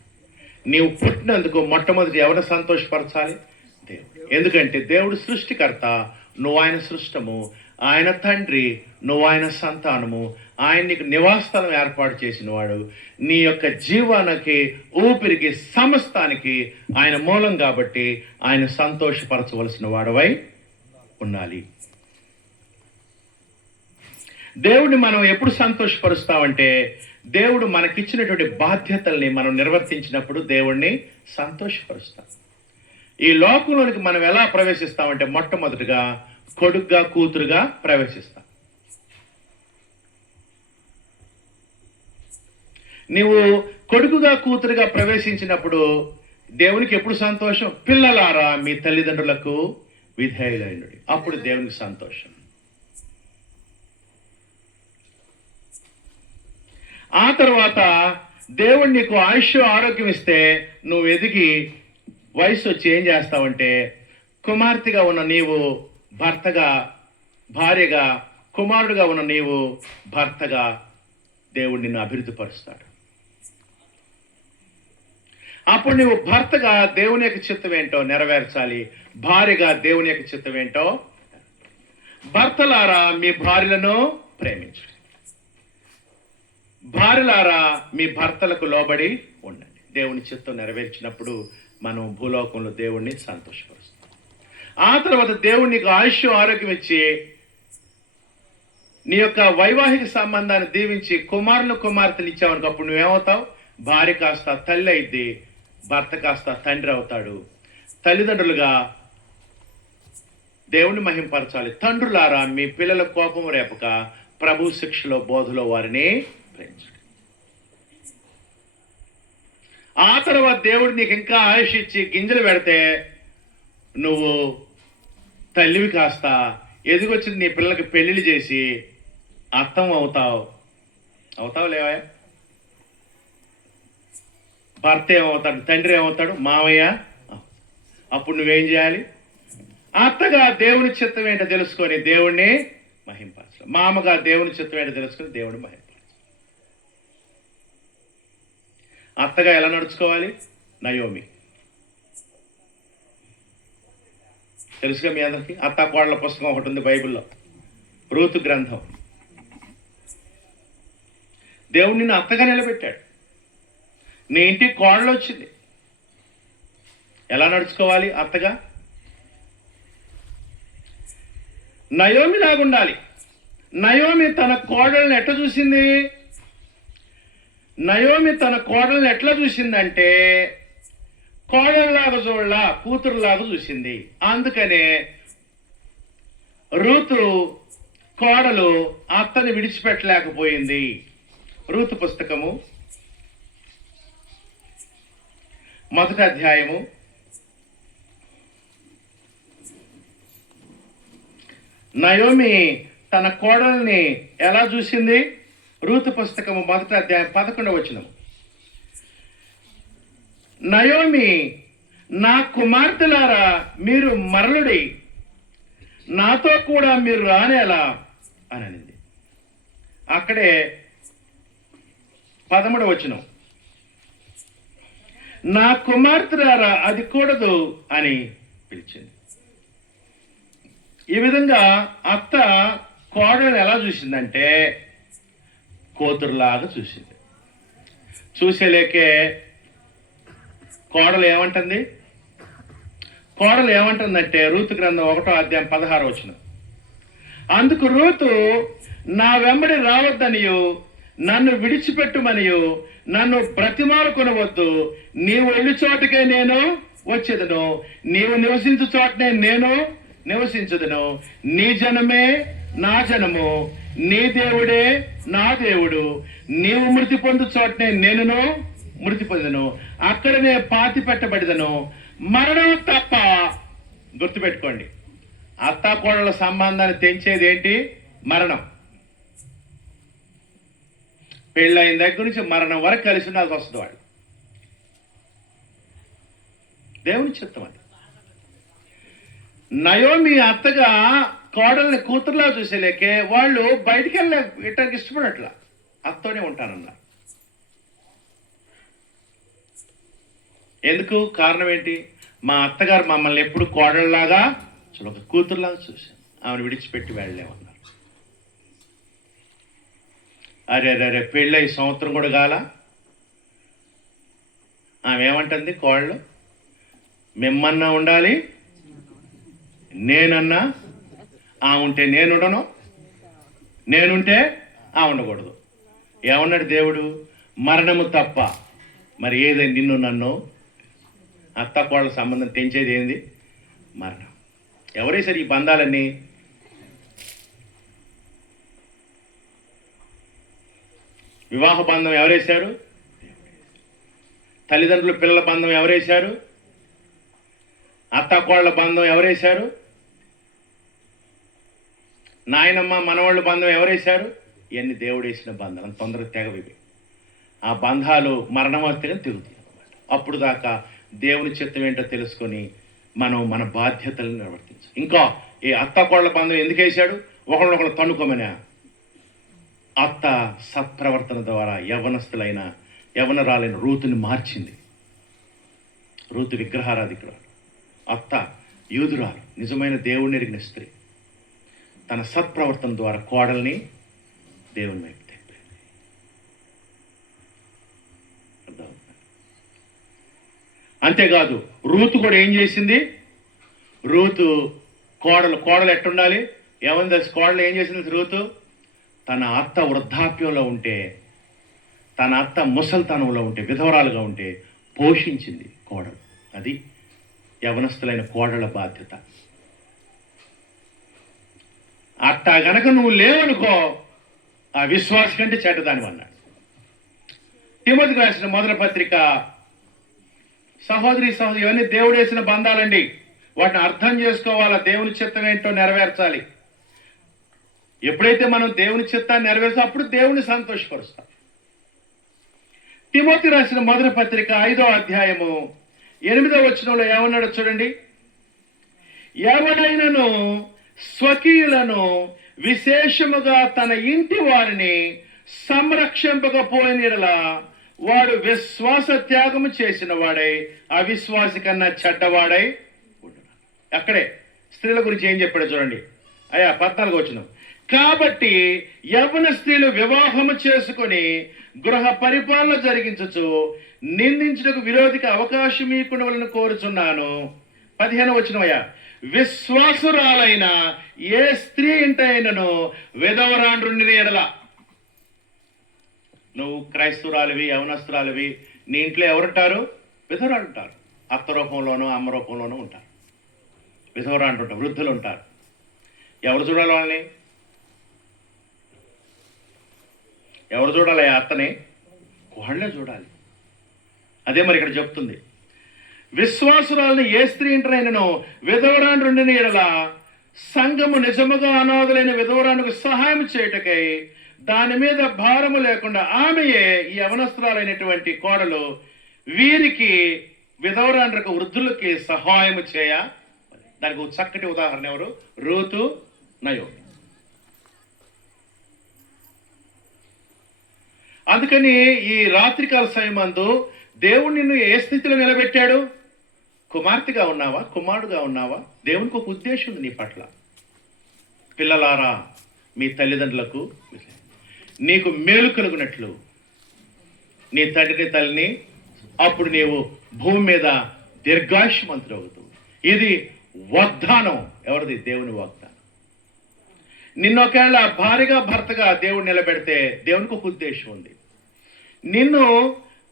నీవు పుట్టినందుకు మొట్టమొదటి ఎవరు సంతోషపరచాలి? దేవుడు. ఎందుకంటే దేవుడు సృష్టికర్త, నువ్వు ఆయన సృష్టము, ఆయన తండ్రి, నువ్వు ఆయన సంతానము. ఆయన నీకు నివాసస్థలం ఏర్పాటు చేసిన వాడు. నీ యొక్క జీవనానికి, ఊపిరికి, సమస్తానికి ఆయన మూలం. కాబట్టి ఆయన సంతోషపరచవలసిన వాడవై ఉండాలి. దేవుడిని మనం ఎప్పుడు సంతోషపరుస్తామంటే, దేవుడు మనకిచ్చినటువంటి బాధ్యతల్ని మనం నిర్వర్తించినప్పుడు దేవుణ్ణి సంతోషపరుస్తాం. ఈ లోకంలోనికి మనం ఎలా ప్రవేశిస్తామంటే, మొట్టమొదటిగా కొడుగ్గా, కూతురుగా ప్రవేశిస్తాం. నీవు కొడుకుగా, కూతురుగా ప్రవేశించినప్పుడు దేవునికి ఎప్పుడు సంతోషం? పిల్లలారా, మీ తల్లిదండ్రులకు విధేయులైనడి. అప్పుడు దేవునికి సంతోషం. ఆ తర్వాత దేవుడు నీకు ఆయుష్, ఆరోగ్యం ఇస్తే నువ్వు ఎదిగి వయసు వచ్చి ఏం చేస్తావంటే, కుమార్తెగా ఉన్న నీవు భర్తగా, భార్యగా, కుమారుడుగా ఉన్న నీవు భర్తగా దేవుడు నిన్ను అభివృద్ధిపరుస్తాడు. అప్పుడు నువ్వు భర్తగా దేవుని యొక్క చిత్తం ఏంటో నెరవేర్చాలి, భార్యగా దేవుని యొక్క చిత్తం ఏంటో. భర్తలారా, మీ భార్యలను ప్రేమించండి. భార్యలారా, మీ భర్తలకు లోబడి ఉండండి. దేవుని చిత్తం నెరవేర్చినప్పుడు మనం భూలోకంలో దేవుణ్ణి సంతోషపరుస్తాం. ఆ తర్వాత దేవుడు నీకు ఆయుష్, ఆరోగ్యం ఇచ్చి నీ యొక్క వైవాహిక సంబంధాన్ని దీవించి కుమారులు, కుమార్తెలు ఇచ్చావనుకో, అప్పుడు నువ్వేమవుతావు? భార్య కాస్త తల్లి అయిద్ది, భర్త కాస్త తండ్రి అవుతాడు. తల్లిదండ్రులుగా దేవుణ్ణి మహింపరచాలి. తండ్రులారా, మీ పిల్లల కోపం రేపక ప్రభు శిక్షలో, బోధలో వారిని ప్రేమించండి. ఆ తర్వాత దేవుడు నీకు ఇంకా ఆయుష్ ఇచ్చి గింజలు పెడితే నువ్వు తల్లివి కాస్త ఎదిగొచ్చిన నీ పిల్లలకి పెళ్లిళ్ళు చేసి అత్తం అవుతావు లేవా? భర్త ఏమవుతాడు? తండ్రి ఏమవుతాడు? మావయ్య. అప్పుడు నువ్వేం చేయాలి? అత్తగా దేవుని చిత్తం ఏంటో తెలుసుకొని దేవుణ్ణి మహింపరచాలి. మామగా దేవుని చిత్తం ఏంటో తెలుసుకొని దేవుడిని మహింపరచాలి. అత్తగా ఎలా నడుచుకోవాలి? నయోమి తెలుసుగా మీ అందరికీ. అత్తా కోడల పుస్తకం ఒకటి ఉంది బైబిల్లో, రూతు గ్రంథం. దేవుడు నిన్ను అత్తగా నిలబెట్టాడు. నీ ఇంటికి కోడలు వచ్చింది. ఎలా నడుచుకోవాలి అత్తగా? నయోమి లాగుండాలి. నయోమి తన కోడల్ని ఎట్లా చూసింది? నయోమి తన కోడల్ని ఎట్లా చూసిందంటే, కోడల్లాగా చూడలా, కూతురులాగా చూసింది. అందుకనే రూతు కోడలు అత్తని విడిచిపెట్టలేకపోయింది. రూతు పుస్తకము 1వ అధ్యాయము 1 నయోమి తన కోడల్ని ఎలా చూసింది? రూతు పుస్తకము 1వ అధ్యాయం 11వ వచనం. నయోమి, నా కుమార్తెలారా మీరు మరలుడి, నాతో కూడా మీరు రానేలా అని అనింది. అక్కడే 13వ వచనం, నా కుమార్తెలారా అది కూడదు అని పిలిచింది. ఈ విధంగా అత్త కోడలు ఎలా చూసిందంటే కూతురులాగా చూసింది. చూసేలేకే కోడలు ఏమంటుందంటే రూతు గ్రంథం 1వ అధ్యాయం 16వ వచనం, అందుకు రూతు, నా వెంబడి రావద్దనియు నన్ను విడిచిపెట్టుమనియు నన్ను బ్రతిమాలు కొనవద్దు, నీవు వెళ్ళి చోటకే నేను వచ్చేదను, నీవు నివసించు చోటనే నేను నివసించదును, నీ జనమే నా జనము, నీ దేవుడే నా దేవుడు, నీవు మృతి పొందు చోటనే నేనును మృతి పొందను, అక్కడనే పాతి పెట్టబడిదను, మరణం తప్ప. గుర్తుపెట్టుకోండి, అత్తాకోడల సంబంధాన్ని తెంచేది ఏంటి? మరణం. పెళ్ళైన దగ్గర నుంచి మరణం వరకు కలిసి ఉండాల్సి వస్తుంది. వాళ్ళు దేవుని చిత్తం అది. నయోమి అత్తగా కోడల్ని కూతురులా చూసేలేకే వాళ్ళు బయటికి వెళ్ళటానికి ఇష్టపడట్లా, అత్తోనే ఉంటానన్నారు. ఎందుకు? కారణం ఏంటి? మా అత్తగారు మమ్మల్ని ఎప్పుడు కోడళ్ళలాగా ఒక కూతురులాగా చూశాను, ఆమెను విడిచిపెట్టి వెళ్ళలేమన్నారు. అరే పెళ్ళై సంవత్సరం కూడా కాల ఆమె ఏమంటుంది? కోడలు, మిమ్మన్నా ఉండాలి, నేనన్నా ఆ ఉంటే నేనుండను, నేనుంటే ఆ ఉండకూడదు. ఏమన్నాడు దేవుడు? మరణము తప్ప మరి ఏదైనా నిన్ను నన్ను అత్త కోడల సంబంధం తెంచేది ఏంది? మరణం. ఎవరేసారు ఈ బంధాలన్నీ? వివాహ బంధం ఎవరేశారు? తల్లిదండ్రులు పిల్లల బంధం ఎవరేశారు? అత్త కోడల బంధం ఎవరేశారు? నాయనమ్మ మనవాళ్ళ బంధం ఎవరేశారు? ఇవన్నీ దేవుడు వేసిన బంధాలు. అంత తొందరగా తెగవివి. ఆ బంధాలు మరణమర్తిగా తిరుగుతాయి అన్నమాట. అప్పుడు దాకా దేవుని చిత్తం ఏంటో తెలుసుకొని మనం మన బాధ్యతలను నిర్వర్తించాలి. ఇంకా ఈ అత్త కోడల బంధం ఎందుకు వేశాడు? ఒకళ్ళొకళ్ళు తన్నుకోమని. అత్త సత్ప్రవర్తన ద్వారా యవనరాలైన రూతుని మార్చింది. రూతు విగ్రహారాధికురాలు, అత్త యూదురాలు, నిజమైన దేవుణ్ణి ఎరిగిన స్త్రీ. తన సత్ప్రవర్తన ద్వారా కోడల్ని దేవుని వైపు తెప్పింది. అంతేకాదు రూతు కూడా ఏం చేసింది? రూతు కోడలు ఎట్టుండాలి? ఏమంది కోడలు ఏం చేసింది? రూతు తన అత్త వృద్ధాప్యంలో ఉంటే, తన అత్త ముసల్తనంలో ఉంటే, విధవరాలుగా ఉంటే పోషించింది కోడలు. అది యవనస్తులైన కోడల బాధ్యత. అట్టా గనక నువ్వు లేవనుకో, ఆ విశ్వాసం కంటే చెడ్డదాని అన్నాడు. తిమోతికి రాసిన మొదటి పత్రిక, సహోదరి ఇవన్నీ దేవుడు వేసిన బంధాలండి. వాటిని అర్థం చేసుకోవాలా, దేవుని చిత్తం ఏంటో నెరవేర్చాలి. ఎప్పుడైతే మనం దేవుని చిత్తాన్ని నెరవేర్చాం అప్పుడు దేవుని సంతోషపరుస్తాం. తిమోతి రాసిన మొదటి పత్రిక 5వ అధ్యాయము 8వ వచనంలో ఏమన్నాడో చూడండి. ఎవడైనను స్వకీయులను విశేషముగా తన ఇంటి వారిని సంరక్షింపకపోయినలా వాడు విశ్వాస త్యాగము చేసిన వాడై అవిశ్వాసి కన్నా చెడ్డవాడై ఉండును. అక్కడే స్త్రీల గురించి ఏం చెప్పాడో చూడండి. 14వ వచనం. కాబట్టి యవ్వన స్త్రీలు వివాహము చేసుకుని గృహ పరిపాలన జరిగించచ్చు నిందించుటకు విరోధికి అవకాశం ఇవ్వకుండా కోరుచున్నాను. 15వ వచనం. విశ్వాసురాలైన ఏ స్త్రీ ఇంటైనను విధవరాండ్రుని ఎడల. నువ్వు క్రైస్తవురాలివి, యవనస్తురాలివి, నీ ఇంట్లో ఎవరుంటారు? విధవరాలు ఉంటారు. అత్త రూపంలోనూ అమ్మ రూపంలోనూ ఉంటారు. విధవరాండ్రు ఉంటారు, వృద్ధులు ఉంటారు. ఎవరు చూడాలి వాళ్ళని? ఎవరు చూడాలి? అత్తని వాళ్ళే చూడాలి. అదే మరి ఇక్కడ చెప్తుంది. విశ్వాసురాలను ఏ స్త్రీ ఇంటనైనను విధవరాండ్రుని ఎడల సంఘము నిజముగా అనాథులైన విధవరాండ్రుకు సహాయం చేయుటకై దాని మీద భారము లేకుండా ఆమెయే ఈ యవనస్తురాలైనటువంటి కోడలు వీరికి విధవరాండ్రకు వృద్ధులకి సహాయం చేయ. దానికి ఒక చక్కటి ఉదాహరణ ఎవరు? Ruth, Naomi. అందుకని ఈ రాత్రికాల సమయమందు దేవుడు నిన్ను ఏ స్థితిలో నిలబెట్టాడు? కుమార్తెగా ఉన్నావా, కుమారుడుగా ఉన్నావా? దేవునికి ఒక ఉద్దేశం ఉంది నీ పట్ల. పిల్లలారా, మీ తల్లిదండ్రులకు నీకు మేలు కలుగునట్లు నీ తండ్రిని తల్లిని, అప్పుడు నీవు భూమి మీద దీర్ఘాయుష్మంతుడు అవుతావు. ఇది వాగ్దానం. ఎవరిది? దేవుని వాగ్దానం. నిన్నొకేళ భార్యగా భర్తగా దేవుడు నిలబెడితే దేవునికి ఒక ఉద్దేశం ఉంది. నిన్ను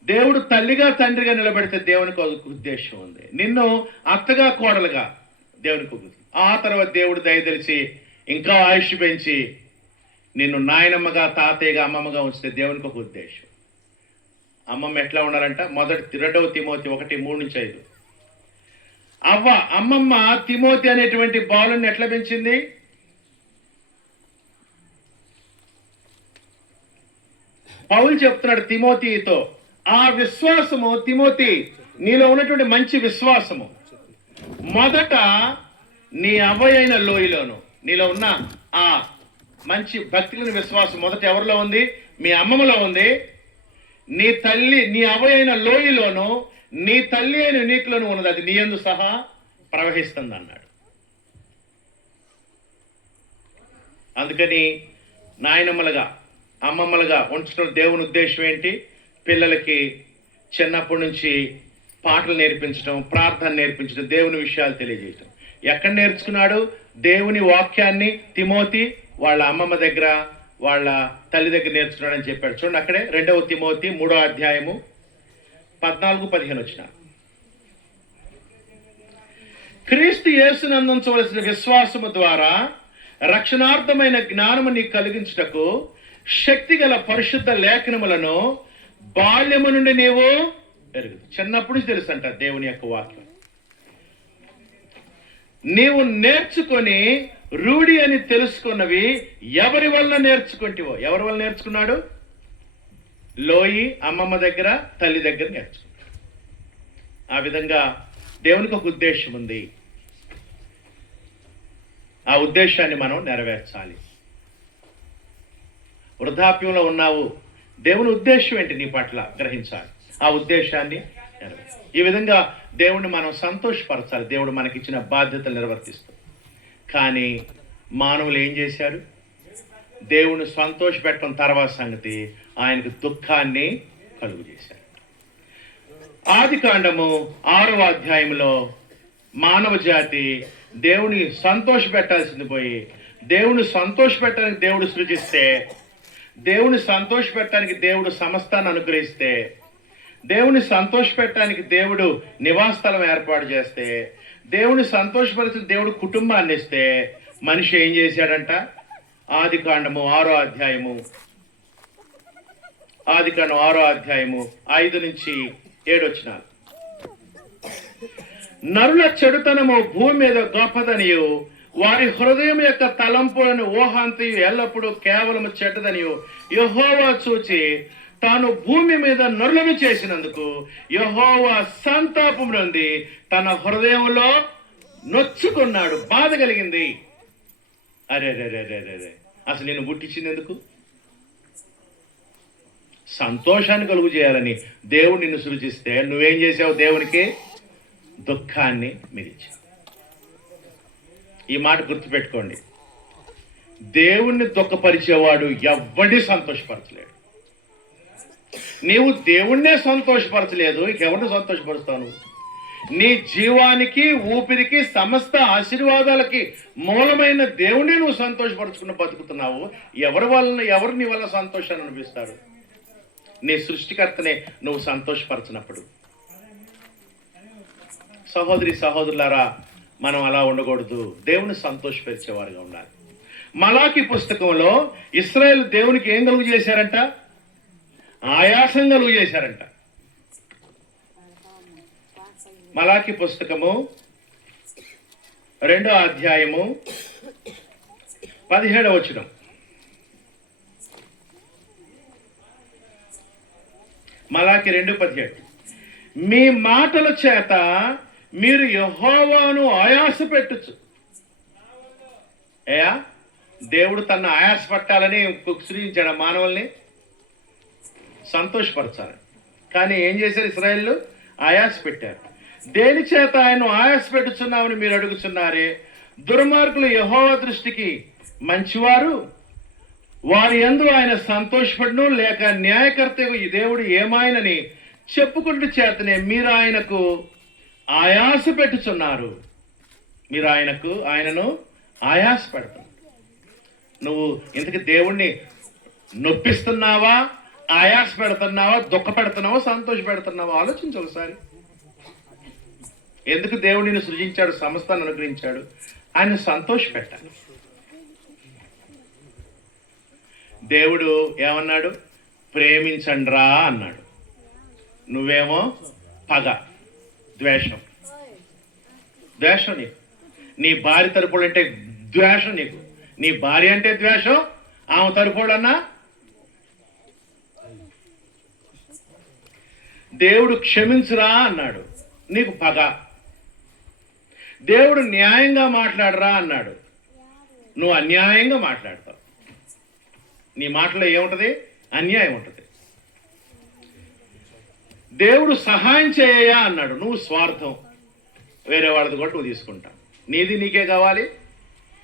దేవుడు తల్లిగా తండ్రిగా నిలబెడితే దేవునికి ఒక ఉద్దేశం ఉంది. నిన్ను అత్తగా కోడలుగా దేవునికి ఒక, ఆ తర్వాత దేవుడు దయతలిచి ఇంకా ఆయుష్ పెంచి నిన్ను నాయనమ్మగా తాతయ్యగా అమ్మమ్మగా ఉంచితే దేవునికి ఒక ఉద్దేశం. అమ్మమ్మ ఎట్లా ఉండాలంట? 2 తిమోతి 1:3-5. అమ్మమ్మ తిమోతి అనేటువంటి బాలుని ఎట్లా పెంచింది? పౌలు చెప్తున్నాడు తిమోతితో, ఆ విశ్వాసము తిమోతి, నీలో ఉన్నటువంటి మంచి విశ్వాసము మొదట నీ అవ్వయైన లోయలోను, నీలో ఉన్న ఆ మంచి భక్తిలోని విశ్వాసం మొదట ఎవరిలో ఉంది? మీ అమ్మమ్మలో ఉంది. నీ తల్లి, నీ అవ్వయైన లోయలోను, నీ తల్లి అయిన నీకులోను ఉన్నది. అది నీ యందు సహా ప్రవహిస్తుంది అన్నాడు. అందుకని నాయనమ్మలుగా అమ్మమ్మలుగా ఉంచడం దేవుని ఉద్దేశం ఏంటి? పిల్లలకి చిన్నప్పటి నుంచి పాటలు నేర్పించడం, ప్రార్థన నేర్పించడం, దేవుని విషయాలు తెలియజేయటం. ఎక్కడ నేర్చుకున్నాడు? దేవుని వాక్యాన్ని తిమోతి వాళ్ళ అమ్మమ్మ దగ్గర, వాళ్ళ తల్లి దగ్గర నేర్చుకున్నాడని చెప్పాడు. చూడండి అక్కడే 2 తిమోతి 3:14-15. క్రీస్తు యేసునందు ఉంచవలసిన విశ్వాసము ద్వారా రక్షణార్థమైన జ్ఞానము నీకు కలిగించుటకు శక్తిగల పరిశుద్ధ లేఖనములను బాల్యము నుండి నీవు ఎరుగు. చిన్నప్పుడు తెలుసు అంట దేవుని యొక్క వాక్యం. నీవు నేర్చుకొని రూఢి అని తెలుసుకున్నవి ఎవరి వల్ల నేర్చుకుంటావో. ఎవరి వల్ల నేర్చుకున్నాడు? లోయి అమ్మమ్మ దగ్గర, తల్లి దగ్గర నేర్చుకున్నాడు. ఆ విధంగా దేవునికి ఒక ఉద్దేశం ఉంది. ఆ ఉద్దేశాన్ని మనం నెరవేర్చాలి. వృద్ధాప్యంలో ఉన్నావు, దేవుని ఉద్దేశం ఏంటి నీ పట్ల గ్రహించాలి. ఆ ఉద్దేశాన్ని నెరవేర్చాలి. ఈ విధంగా దేవుణ్ణి మనం సంతోషపరచాలి. దేవుడు మనకిచ్చిన బాధ్యతలు నిర్వర్తిస్తాడు. కానీ మానవులు ఏం చేశారు? దేవుని సంతోష పెట్టడం తర్వాత సంగతి, ఆయనకు దుఃఖాన్ని కలుగు చేశారు. ఆదికాండము 6వ అధ్యాయంలో మానవ జాతి దేవుని సంతోష పెట్టాల్సింది పోయి, దేవుని సంతోష పెట్టడానికి దేవుడు సృజిస్తే, దేవుని సంతోష పెట్టడానికి దేవుడు సమస్తాన్ని అనుగ్రహిస్తే, దేవుని సంతోష పెట్టడానికి దేవుడు నివాసస్థలం ఏర్పాటు చేస్తే, దేవుని సంతోషపరిచిన దేవుడు కుటుంబాన్ని ఇస్తే, మనిషి ఏం చేశాడంట? ఆదికాండము 6వ అధ్యాయము 5-7. నరుల చెడుతనము భూమి మీద గొప్పదనియు, వారి హృదయం యొక్క తలంపులను ఊహాంతయు ఎల్లప్పుడూ కేవలము చెడ్డదనియు యెహోవా చూచి తాను భూమి మీద నరులను చేసినందుకు యెహోవా సంతాపం నుండి తన హృదయంలో నొచ్చుకున్నాడు. బాధ కలిగింది. అరే అసలు నేను పుట్టించింది ఎందుకు? సంతోషాన్ని కలుగు చేయాలని దేవుడు నిన్ను సృజిస్తే నువ్వేం చేసావు? దేవునికి దుఃఖాన్ని మిగిల్చావు. ఈ మాట గుర్తుపెట్టుకోండి. దేవుణ్ణి దుఃఖపరిచేవాడు ఎవ్వడి సంతోషపరచలేడు. నీవు దేవుణ్ణే సంతోషపరచలేదు, ఇంకెవరిని సంతోషపరుస్తావు? నీ జీవానికి, ఊపిరికి, సమస్త ఆశీర్వాదాలకి మూలమైన దేవుణ్ణి నువ్వు సంతోషపరచుకుని బతుకుతున్నావు. ఎవరు నీ వల్ల సంతోషాన్ని అనిపిస్తారు? నీ సృష్టికర్తనే నువ్వు సంతోషపరచినప్పుడు. సహోదరి సహోదరులారా, మనం అలా ఉండకూడదు. దేవుని సంతోషపరిచేవారుగా ఉండాలి. మలాకి పుస్తకంలో ఇశ్రాయేలు దేవునికి ఏం కలుగు చేశారంట? ఆయాసం కలుగు చేశారంట. మలాకి పుస్తకము 2వ అధ్యాయము 17వ వచనం. మలాకి 2:17. మీ మాటల చేత మీరు యెహోవాను ఆయాస పెట్టచ్చు. ఏయా, దేవుడు తన ఆయాస పట్టాలని సృజించాడు మానవుల్ని సంతోషపరచాలి. కానీ ఏం చేశారు ఇశ్రాయేలు? ఆయాస పెట్టారు. దేని చేత ఆయన ఆయాస పెట్టుచున్నామని మీరు అడుగుతున్నారే. దుర్మార్గులు యెహోవా దృష్టికి మంచివారు, వారి యందు ఆయన సంతోషపడను, లేక న్యాయకర్తకు ఈ దేవుడు ఏమాయనని చెప్పుకుంటూ చేతనే మీరు ఆయనకు ఆయాస పెట్టుచున్నారు. మీరు ఆయనను ఆయాస పెడతారు. నువ్వు ఇంతకు దేవుణ్ణి నొప్పిస్తున్నావా, ఆయాస పెడుతున్నావా, దుఃఖ పెడుతున్నావా, సంతోష పెడుతున్నావా? ఆలోచించు ఒకసారి. ఎందుకు దేవుడిని సృజించాడు, సమస్తాన్ని అనుగ్రహించాడు? ఆయన సంతోష పెట్టాలి. దేవుడు ఏమన్నాడు? ప్రేమించండ్రా అన్నాడు. నువ్వేమో పగ, ద్వేషం నీకు. నీ భార్య తరపుడు అంటే ద్వేషం నీకు. నీ భార్య అంటే ద్వేషం, ఆమె తరపుడన్నా. దేవుడు క్షమించురా అన్నాడు, నీకు పగ. దేవుడు న్యాయంగా మాట్లాడరా అన్నాడు, నువ్వు అన్యాయంగా మాట్లాడతావు. నీ మాటలో ఏముంటది? అన్యాయం ఉంటుంది. దేవుడు సహాయం చేయయా అన్నాడు, నువ్వు స్వార్థం. వేరే వాళ్ళది కూడా నువ్వు తీసుకుంటావు. నీది నీకే కావాలి,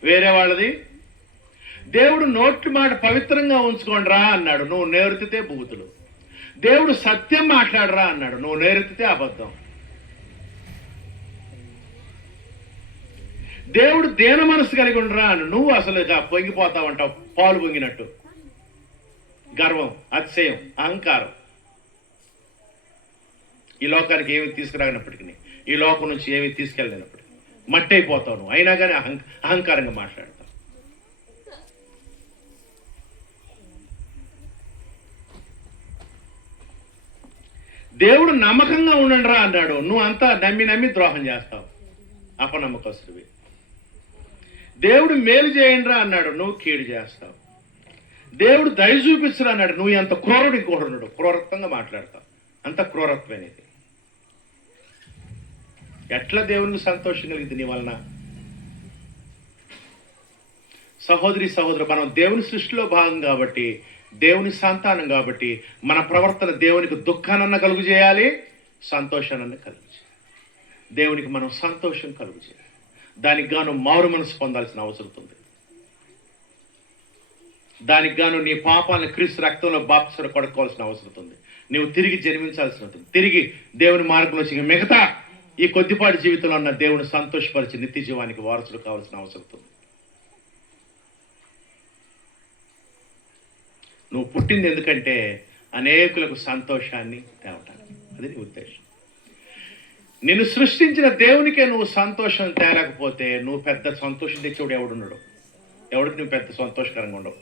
వేరే వాళ్ళది. దేవుడు నోటి మాట పవిత్రంగా ఉంచుకోండిరా అన్నాడు, నువ్వు నేర్తితే బూతులు. దేవుడు సత్యం మాట్లాడరా అన్నాడు, నువ్వు నేర్తితే అబద్ధం. దేవుడు దేన మనసు కలిగి ఉండరా అని నువ్వు అసలు పొంగిపోతావంటావు, పాలు పొంగినట్టు. గర్వం, అతిశయం, అహంకారం. ఈ లోకానికి ఏమి తీసుకురానప్పటికీ, ఈ లోకం నుంచి ఏమి తీసుకెళ్ళినప్పటికీ మట్టి అయిపోతావు నువ్వు. అయినా కానీ అహంకారంగా మాట్లాడతావు. దేవుడు నమ్మకంగా ఉండండిరా అన్నాడు, నువ్వు అంతా నమ్మి ద్రోహం చేస్తావు, అపనమ్మకస్తుడివి. దేవుడు మేలు చేయండిరా అన్నాడు, నువ్వు కీడు చేస్తావు. దేవుడు దయ చూపిస్తురా అన్నాడు, నువ్వు ఎంత క్రూరుడు ఇంకోడున్నాడు, క్రూరత్వంగా మాట్లాడతావు. అంత క్రూరత్వమనేది. ఎట్లా దేవునికి సంతోషం కలిగింది నీ వలన? సహోదరి సహోదరు, మనం దేవుని సృష్టిలో భాగం కాబట్టి, దేవుని సంతానం కాబట్టి, మన ప్రవర్తన దేవునికి దుఃఖానన్న కలుగు చేయాలి, సంతోషానన్న కలుగు చేయాలి. దేవునికి మనం సంతోషం కలుగు చేయాలి. దానికి గాను మారు మనసు పొందాల్సిన అవసరం ఉంది. దానికి గాను నీ పాపాలను క్రీస్తు రక్తంలో బాప్తిస్మం పడుకోవాల్సిన అవసరం ఉంది. నువ్వు తిరిగి జన్మించాల్సి ఉంటుంది. తిరిగి దేవుని మార్గంలో మిగతా ఈ కొద్దిపాటి జీవితంలో ఉన్న దేవుని సంతోషపరిచి నిత్య జీవానికి వారసుడు కావాల్సిన అవసరం ఉంది. నువ్వు పుట్టింది ఎందుకంటే అనేకులకు సంతోషాన్ని తేవటానికి. అది నీ ఉద్దేశం. నిన్ను సృష్టించిన దేవునికే నువ్వు సంతోషం తేలేకపోతే నువ్వు పెద్ద సంతోషం తెచ్చేవాడు ఎవడున్నాడు? ఎవడికి నువ్వు పెద్ద సంతోషకరంగా ఉండవు.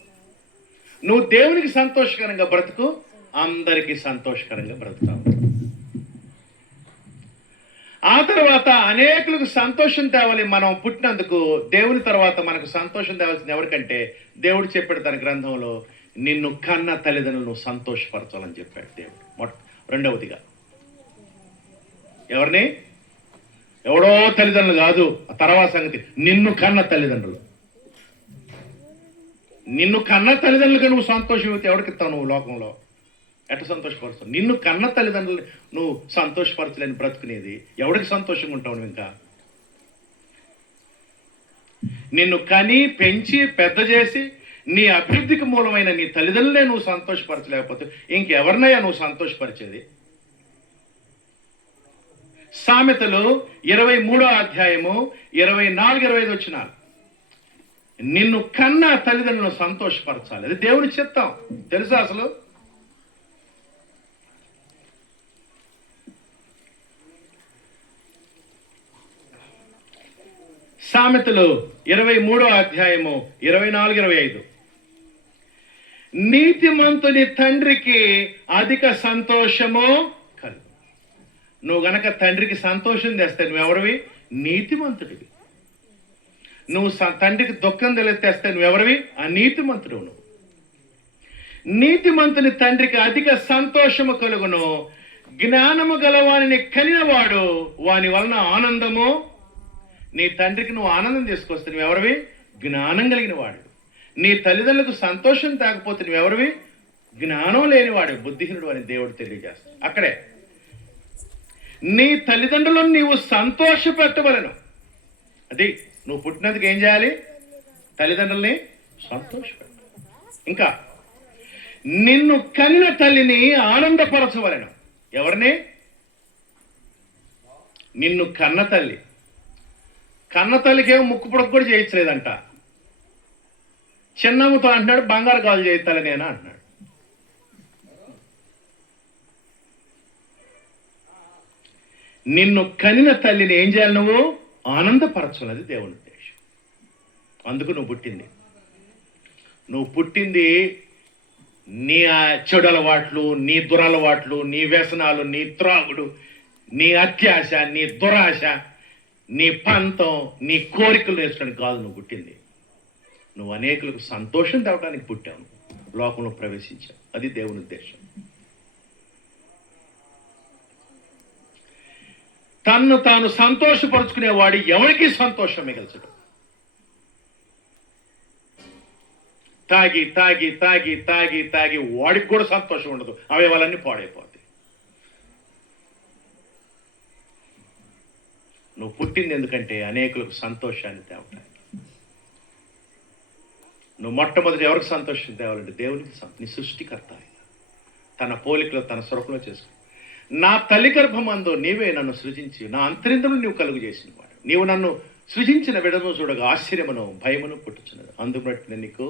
నువ్వు దేవునికి సంతోషకరంగా బ్రతుకు, అందరికీ సంతోషకరంగా బ్రతుకుతావు. ఆ తర్వాత అనేకులకు సంతోషం తేవాలి. మనం పుట్టినందుకు దేవుని తర్వాత మనకు సంతోషం తేవాల్సింది ఎవరికంటే, దేవుడు చెప్పాడు తన గ్రంథంలో, నిన్ను కన్న తల్లిదండ్రులను నువ్వు సంతోషపరచాలని చెప్పాడు దేవుడు. రెండవదిగా ఎవరిని? ఎవడో తల్లిదండ్రులు కాదు. ఆ తర్వాత సంగతి నిన్ను కన్న తల్లిదండ్రులు. నిన్ను కన్న తల్లిదండ్రులుగా నువ్వు సంతోషం అయితే ఎవరికి ఇస్తావు? నువ్వు లోకంలో ఎట్లా సంతోషపరుస్తావు? నిన్ను కన్న తల్లిదండ్రులు నువ్వు సంతోషపరచలేని బ్రతుకునేది ఎవరికి సంతోషంగా ఉంటావు నువ్వు? ఇంకా నిన్ను కని పెంచి పెద్ద చేసి నీ అభివృద్ధికి మూలమైన నీ తల్లిదండ్రులే నువ్వు సంతోషపరచలేకపోతే ఇంకెవరినయ్యా నువ్వు సంతోషపరిచేది? సామెతలు 23వ అధ్యాయము 24-25 వచనాలు. నిన్ను కన్న తల్లిదండ్రులను సంతోషపరచాలి. అది దేవుని చిత్తం. తెలుసా అసలు? సామెతలు 23వ అధ్యాయము 24-25. నీతిమంతుని తండ్రికి అధిక సంతోషము కలుగు. నువ్వు గనక తండ్రికి సంతోషం తెస్తే నువ్వెవరివి? నీతిమంతుడివి. నువ్వు తండ్రికి దుఃఖం తెస్తే నువ్వెవరివి? అనీతిమంతుడు. నువ్వు నీతిమంతుని తండ్రికి అధిక సంతోషము కలుగును, జ్ఞానము గలవానిని కనినవాడు వాని వలన ఆనందము. నీ తండ్రికి నువ్వు ఆనందం తీసుకొస్తే నువ్వెవరివి? జ్ఞానం కలిగిన వాడు. నీ తల్లిదండ్రులకు సంతోషం తాకపోతే నువ్వెవరివి? జ్ఞానం లేనివాడు, బుద్ధిహీనుడు అని దేవుడు తెలియజేస్తాడు. అక్కడే నీ తల్లిదండ్రులను నీవు సంతోషపెట్టవలను. అది నువ్వు పుట్టినందుకు ఏం చేయాలి? తల్లిదండ్రుల్ని సంతోషపెట్ట. ఇంకా నిన్ను కన్న తల్లిని ఆనందపరచవలను. ఎవరిని? నిన్ను కన్న తల్లి. కన్న తల్లికేమో ముక్కు పుడక కూడా చేయించలేదంట. చిన్నమ్మతో అంటున్నాడు బంగారు గాజు చేయిస్తాలే నేనా అంటున్నాడు. నిన్ను కనిన తల్లిని ఏం చేయాలి? నువ్వు ఆనందపరచున్నది దేవుని ఉద్దేశం. అందుకు నువ్వు పుట్టింది. నువ్వు పుట్టింది నీ చెడు అలవాట్లు, నీ దురలవాట్లు, నీ వ్యసనాలు, నీ త్రాగుడు, నీ అత్యాశ, నీ దురాశ, నీ పంతం, నీ కోరికలు నేర్చుకోవడానికి కాదు నువ్వు పుట్టింది. నువ్వు అనేకులకు సంతోషం తేవడానికి పుట్టావు, లోకంలో ప్రవేశించావు. అది దేవుని ఉద్దేశం. తన్ను తాను సంతోషపరుచుకునేవాడు ఎవరికి సంతోషం మిగల్చడం. తాగి తాగి తాగి తాగి తాగి వాడికి కూడా సంతోషం ఉండదు, అవయవాలన్నీ పాడైపోతాయి. నువ్వు పుట్టింది ఎందుకంటే అనేకులకు సంతోషాన్ని తేవటానికి. నువ్వు మొట్టమొదటి ఎవరికి సంతోషం తేవాలంటే దేవునికి. నీ సృష్టికర్త తన పోలికలో తన స్వరూపంలో చేసుకుని, నా తల్లి గర్భమందు నీవే నన్ను సృజించి నా అంతరింద్రులు నీవు కలుగు చేసిన వాడు. నీవు నన్ను సృజించిన విడము చూడగా ఆశ్చర్యమును భయమును పుట్టుచున్నది. అందుబట్టి నేను నీకు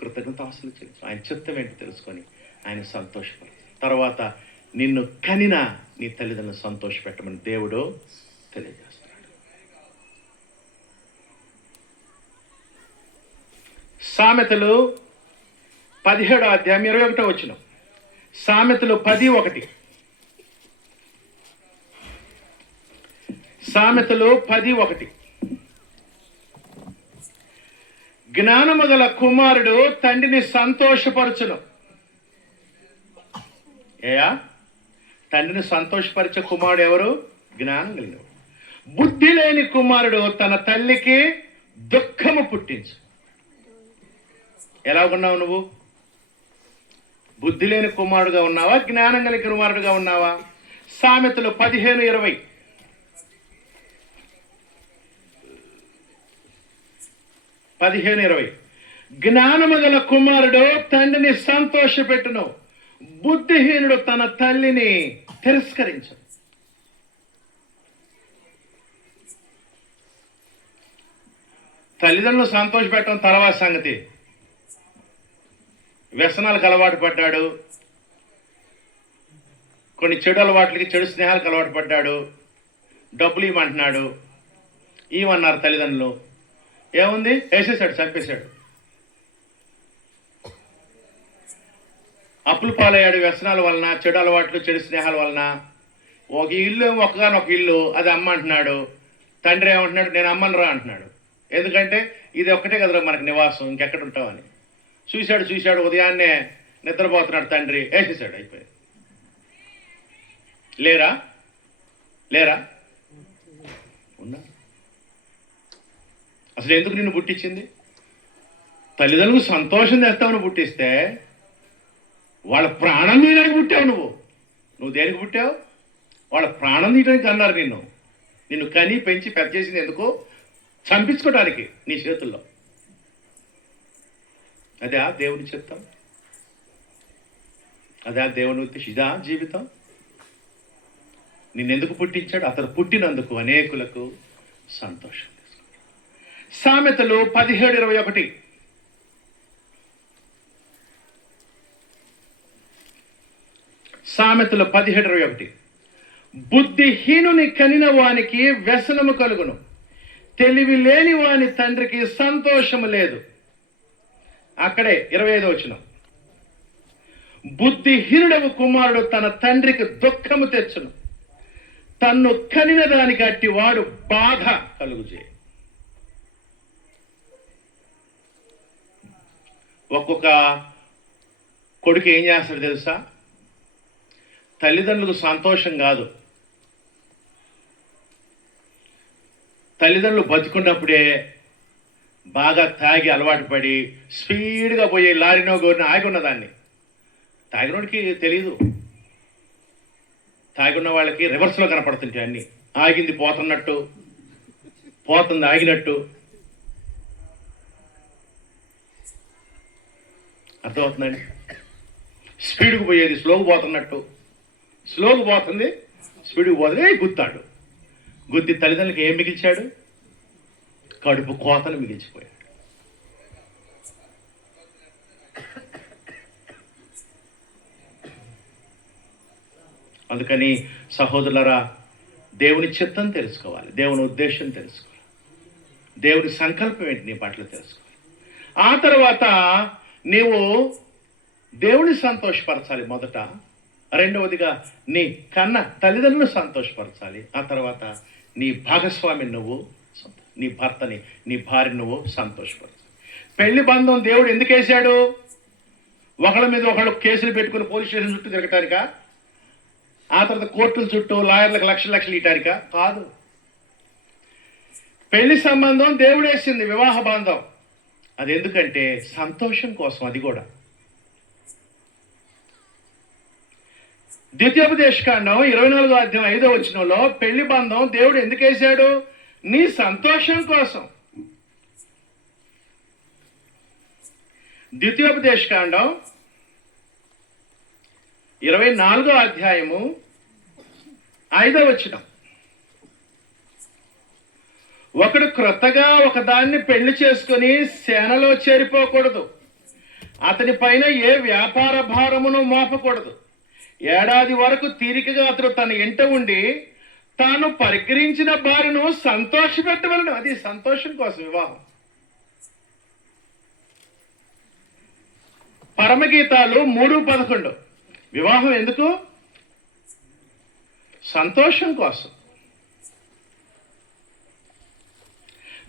కృతజ్ఞతాస్తులు చెల్లించు. ఆయన చిత్తం ఏంటో తెలుసుకొని ఆయన సంతోషపడు. తర్వాత నిన్ను కనిన నీ తల్లిదండ్రులను సంతోషపెట్టమని దేవుడు తెలియజేస్తున్నాడు. సామెతలు 17వ అధ్యాయం 21వ వచనం. సామెతలు 10:1. సామెతలు 10:1. జ్ఞానము గల కుమారుడు తండ్రిని సంతోషపరచును. ఏయా, తండ్రిని సంతోషపరిచే కుమారుడు ఎవరు? జ్ఞానం కలిగిన. బుద్ధి లేని కుమారుడు తన తల్లికి దుఃఖము పుట్టించు. ఎలా ఉన్నావు నువ్వు? బుద్ధి లేని కుమారుడుగా ఉన్నావా? జ్ఞానం కలిగిన కుమారుడుగా ఉన్నావా? సామెతలు 15:20. 15:20. జ్ఞానము గల కుమారుడు తండ్రిని సంతోషపెట్టును, బుద్ధిహీనుడు తన తల్లిని తిరస్కరించు. తల్లిదండ్రులు సంతోషపెట్టడం తర్వాత సంగతి. వ్యసనాలకు అలవాటు పడ్డాడు, కొన్ని చెడు అలవాట్లకి, చెడు స్నేహాలకు అలవాటు పడ్డాడు, డబ్బులు ఇవ్వమంటున్నాడు. ఇవ్వన్నారు తల్లిదండ్రులు. ఏముంది? వేసేసాడు, చంపేశాడు. అప్పులు పాలయ్యాడు వ్యసనాల వలన, చెడు అలవాట్లు, చెడు స్నేహాల వలన. ఒక ఇల్లు, ఒక్కగానొక ఇల్లు, అది అమ్మ అంటున్నాడు. తండ్రి ఏమంటున్నాడు? నేను అమ్మను రా అంటున్నాడు. ఎందుకంటే ఇది ఒక్కటే కదరా మనకు నివాసం, ఇంకెక్కడ ఉంటామని. చూశాడు, ఉదయాన్నే నిద్రపోతున్నాడు తండ్రి, వేసేసాడు, అయిపోయింది. లేరా ఉన్నా. అసలు ఎందుకు నిన్ను పుట్టించింది? తల్లిదండ్రులకు సంతోషం తెస్తామని పుట్టిస్తే వాళ్ళ ప్రాణం తీయడానికి పుట్టావు. నువ్వు దేనికి పుట్టావు? వాళ్ళ ప్రాణం తీయడానికి అన్నారు నిన్ను కని పెంచి పెద్ద చేసింది ఎందుకు? చంపించుకోవడానికి నీ చేతుల్లో. అదే దేవుని చిత్తం, అదే దేవుని ఉద్దేశం, ఇదా జీవితం. నిన్నెందుకు పుట్టించాడు? అతను పుట్టినందుకు అనేకులకు సంతోషం. సామెతలు 17:21. సామెతలు 17:21. బుద్ధిహీనుని కనిన వానికి వ్యసనము కలుగును, తెలివి లేని వాని తండ్రికి సంతోషము లేదు. అక్కడే 25వ వచనం. బుద్ధిహీనుడవు కుమారుడు తన తండ్రికి దుఃఖము తెచ్చును, తన్ను కనిన దానికి అట్టి వాడు బాధ కలుగుజే. ఒక్కొక్క కొడుకు ఏం చేస్తాడు తెలుసా? తల్లిదండ్రులకు సంతోషం కాదు. తల్లిదండ్రులు బతుకున్నప్పుడే బాగా తాగి అలవాటు పడి స్పీడ్గా పోయి లారీనో గోరినో ఆగి ఉన్నదాన్ని తాగినోడికి తెలియదు. తాగున్న వాళ్ళకి రివర్స్లో కనపడుతుంటాయి అన్నీ. ఆగింది పోతున్నట్టు, పోతుంది ఆగినట్టు. అర్థమవుతుందండి? స్పీడ్కి పోయేది స్లోకి పోతున్నట్టు, స్లోకి పోతుంది స్పీడ్కి పోతుంది గుత్తాడు. గుద్ది తల్లిదండ్రులకి ఏం మిగిల్చాడు? కడుపు కోతను మిగిల్చిపోయాడు. అందుకని సహోదరులరా, దేవుని చిత్తం తెలుసుకోవాలి, దేవుని ఉద్దేశం తెలుసుకోవాలి, దేవుని సంకల్పం ఏంటి నీ పట్ల తెలుసుకోవాలి. ఆ తర్వాత నీవు దేవుని సంతోషపరచాలి మొదట. రెండవదిగా నీ కన్న తల్లిదండ్రులను సంతోషపరచాలి. ఆ తర్వాత నీ భాగస్వామిని నువ్వు, నీ భర్తని, నీ భార్యని నువ్వు సంతోషపరచాలి. పెళ్లి బంధం దేవుడు ఎందుకు వేశాడు? ఒకళ్ళ మీద ఒకళ్ళు కేసులు పెట్టుకుని పోలీస్ స్టేషన్ చుట్టూ తిరగటానిక? ఆ తర్వాత కోర్టుల చుట్టూ లాయర్లకు లక్షలు లక్షలు ఇయటానిక? కాదు. పెళ్లి సంబంధం దేవుడు వేసింది, వివాహ బంధం. అది ఎందుకంటే సంతోషం కోసం. అది కూడా ద్వితీయోపదేశకాండం 24వ అధ్యాయం 5వ వచనంలో పెళ్లి బంధం దేవుడు ఎందుకు వేశాడు? నీ సంతోషం కోసం. ద్వితీయోపదేశకాండం 24వ అధ్యాయము 5వ వచనం. ఒకడు క్రొత్తగా ఒకదాన్ని పెళ్లి చేసుకుని సేనలో చేరిపోకూడదు. అతని పైన ఏ వ్యాపార భారమును మోపకూడదు. ఏడాది వరకు తీరికగా అతడు తన ఇంట ఉండి తాను పరిగ్రహించిన భార్యను సంతోషపెట్టవలను. అది సంతోషం కోసం వివాహం. పరమగీతాలు 3:11. వివాహం ఎందుకు? సంతోషం కోసం.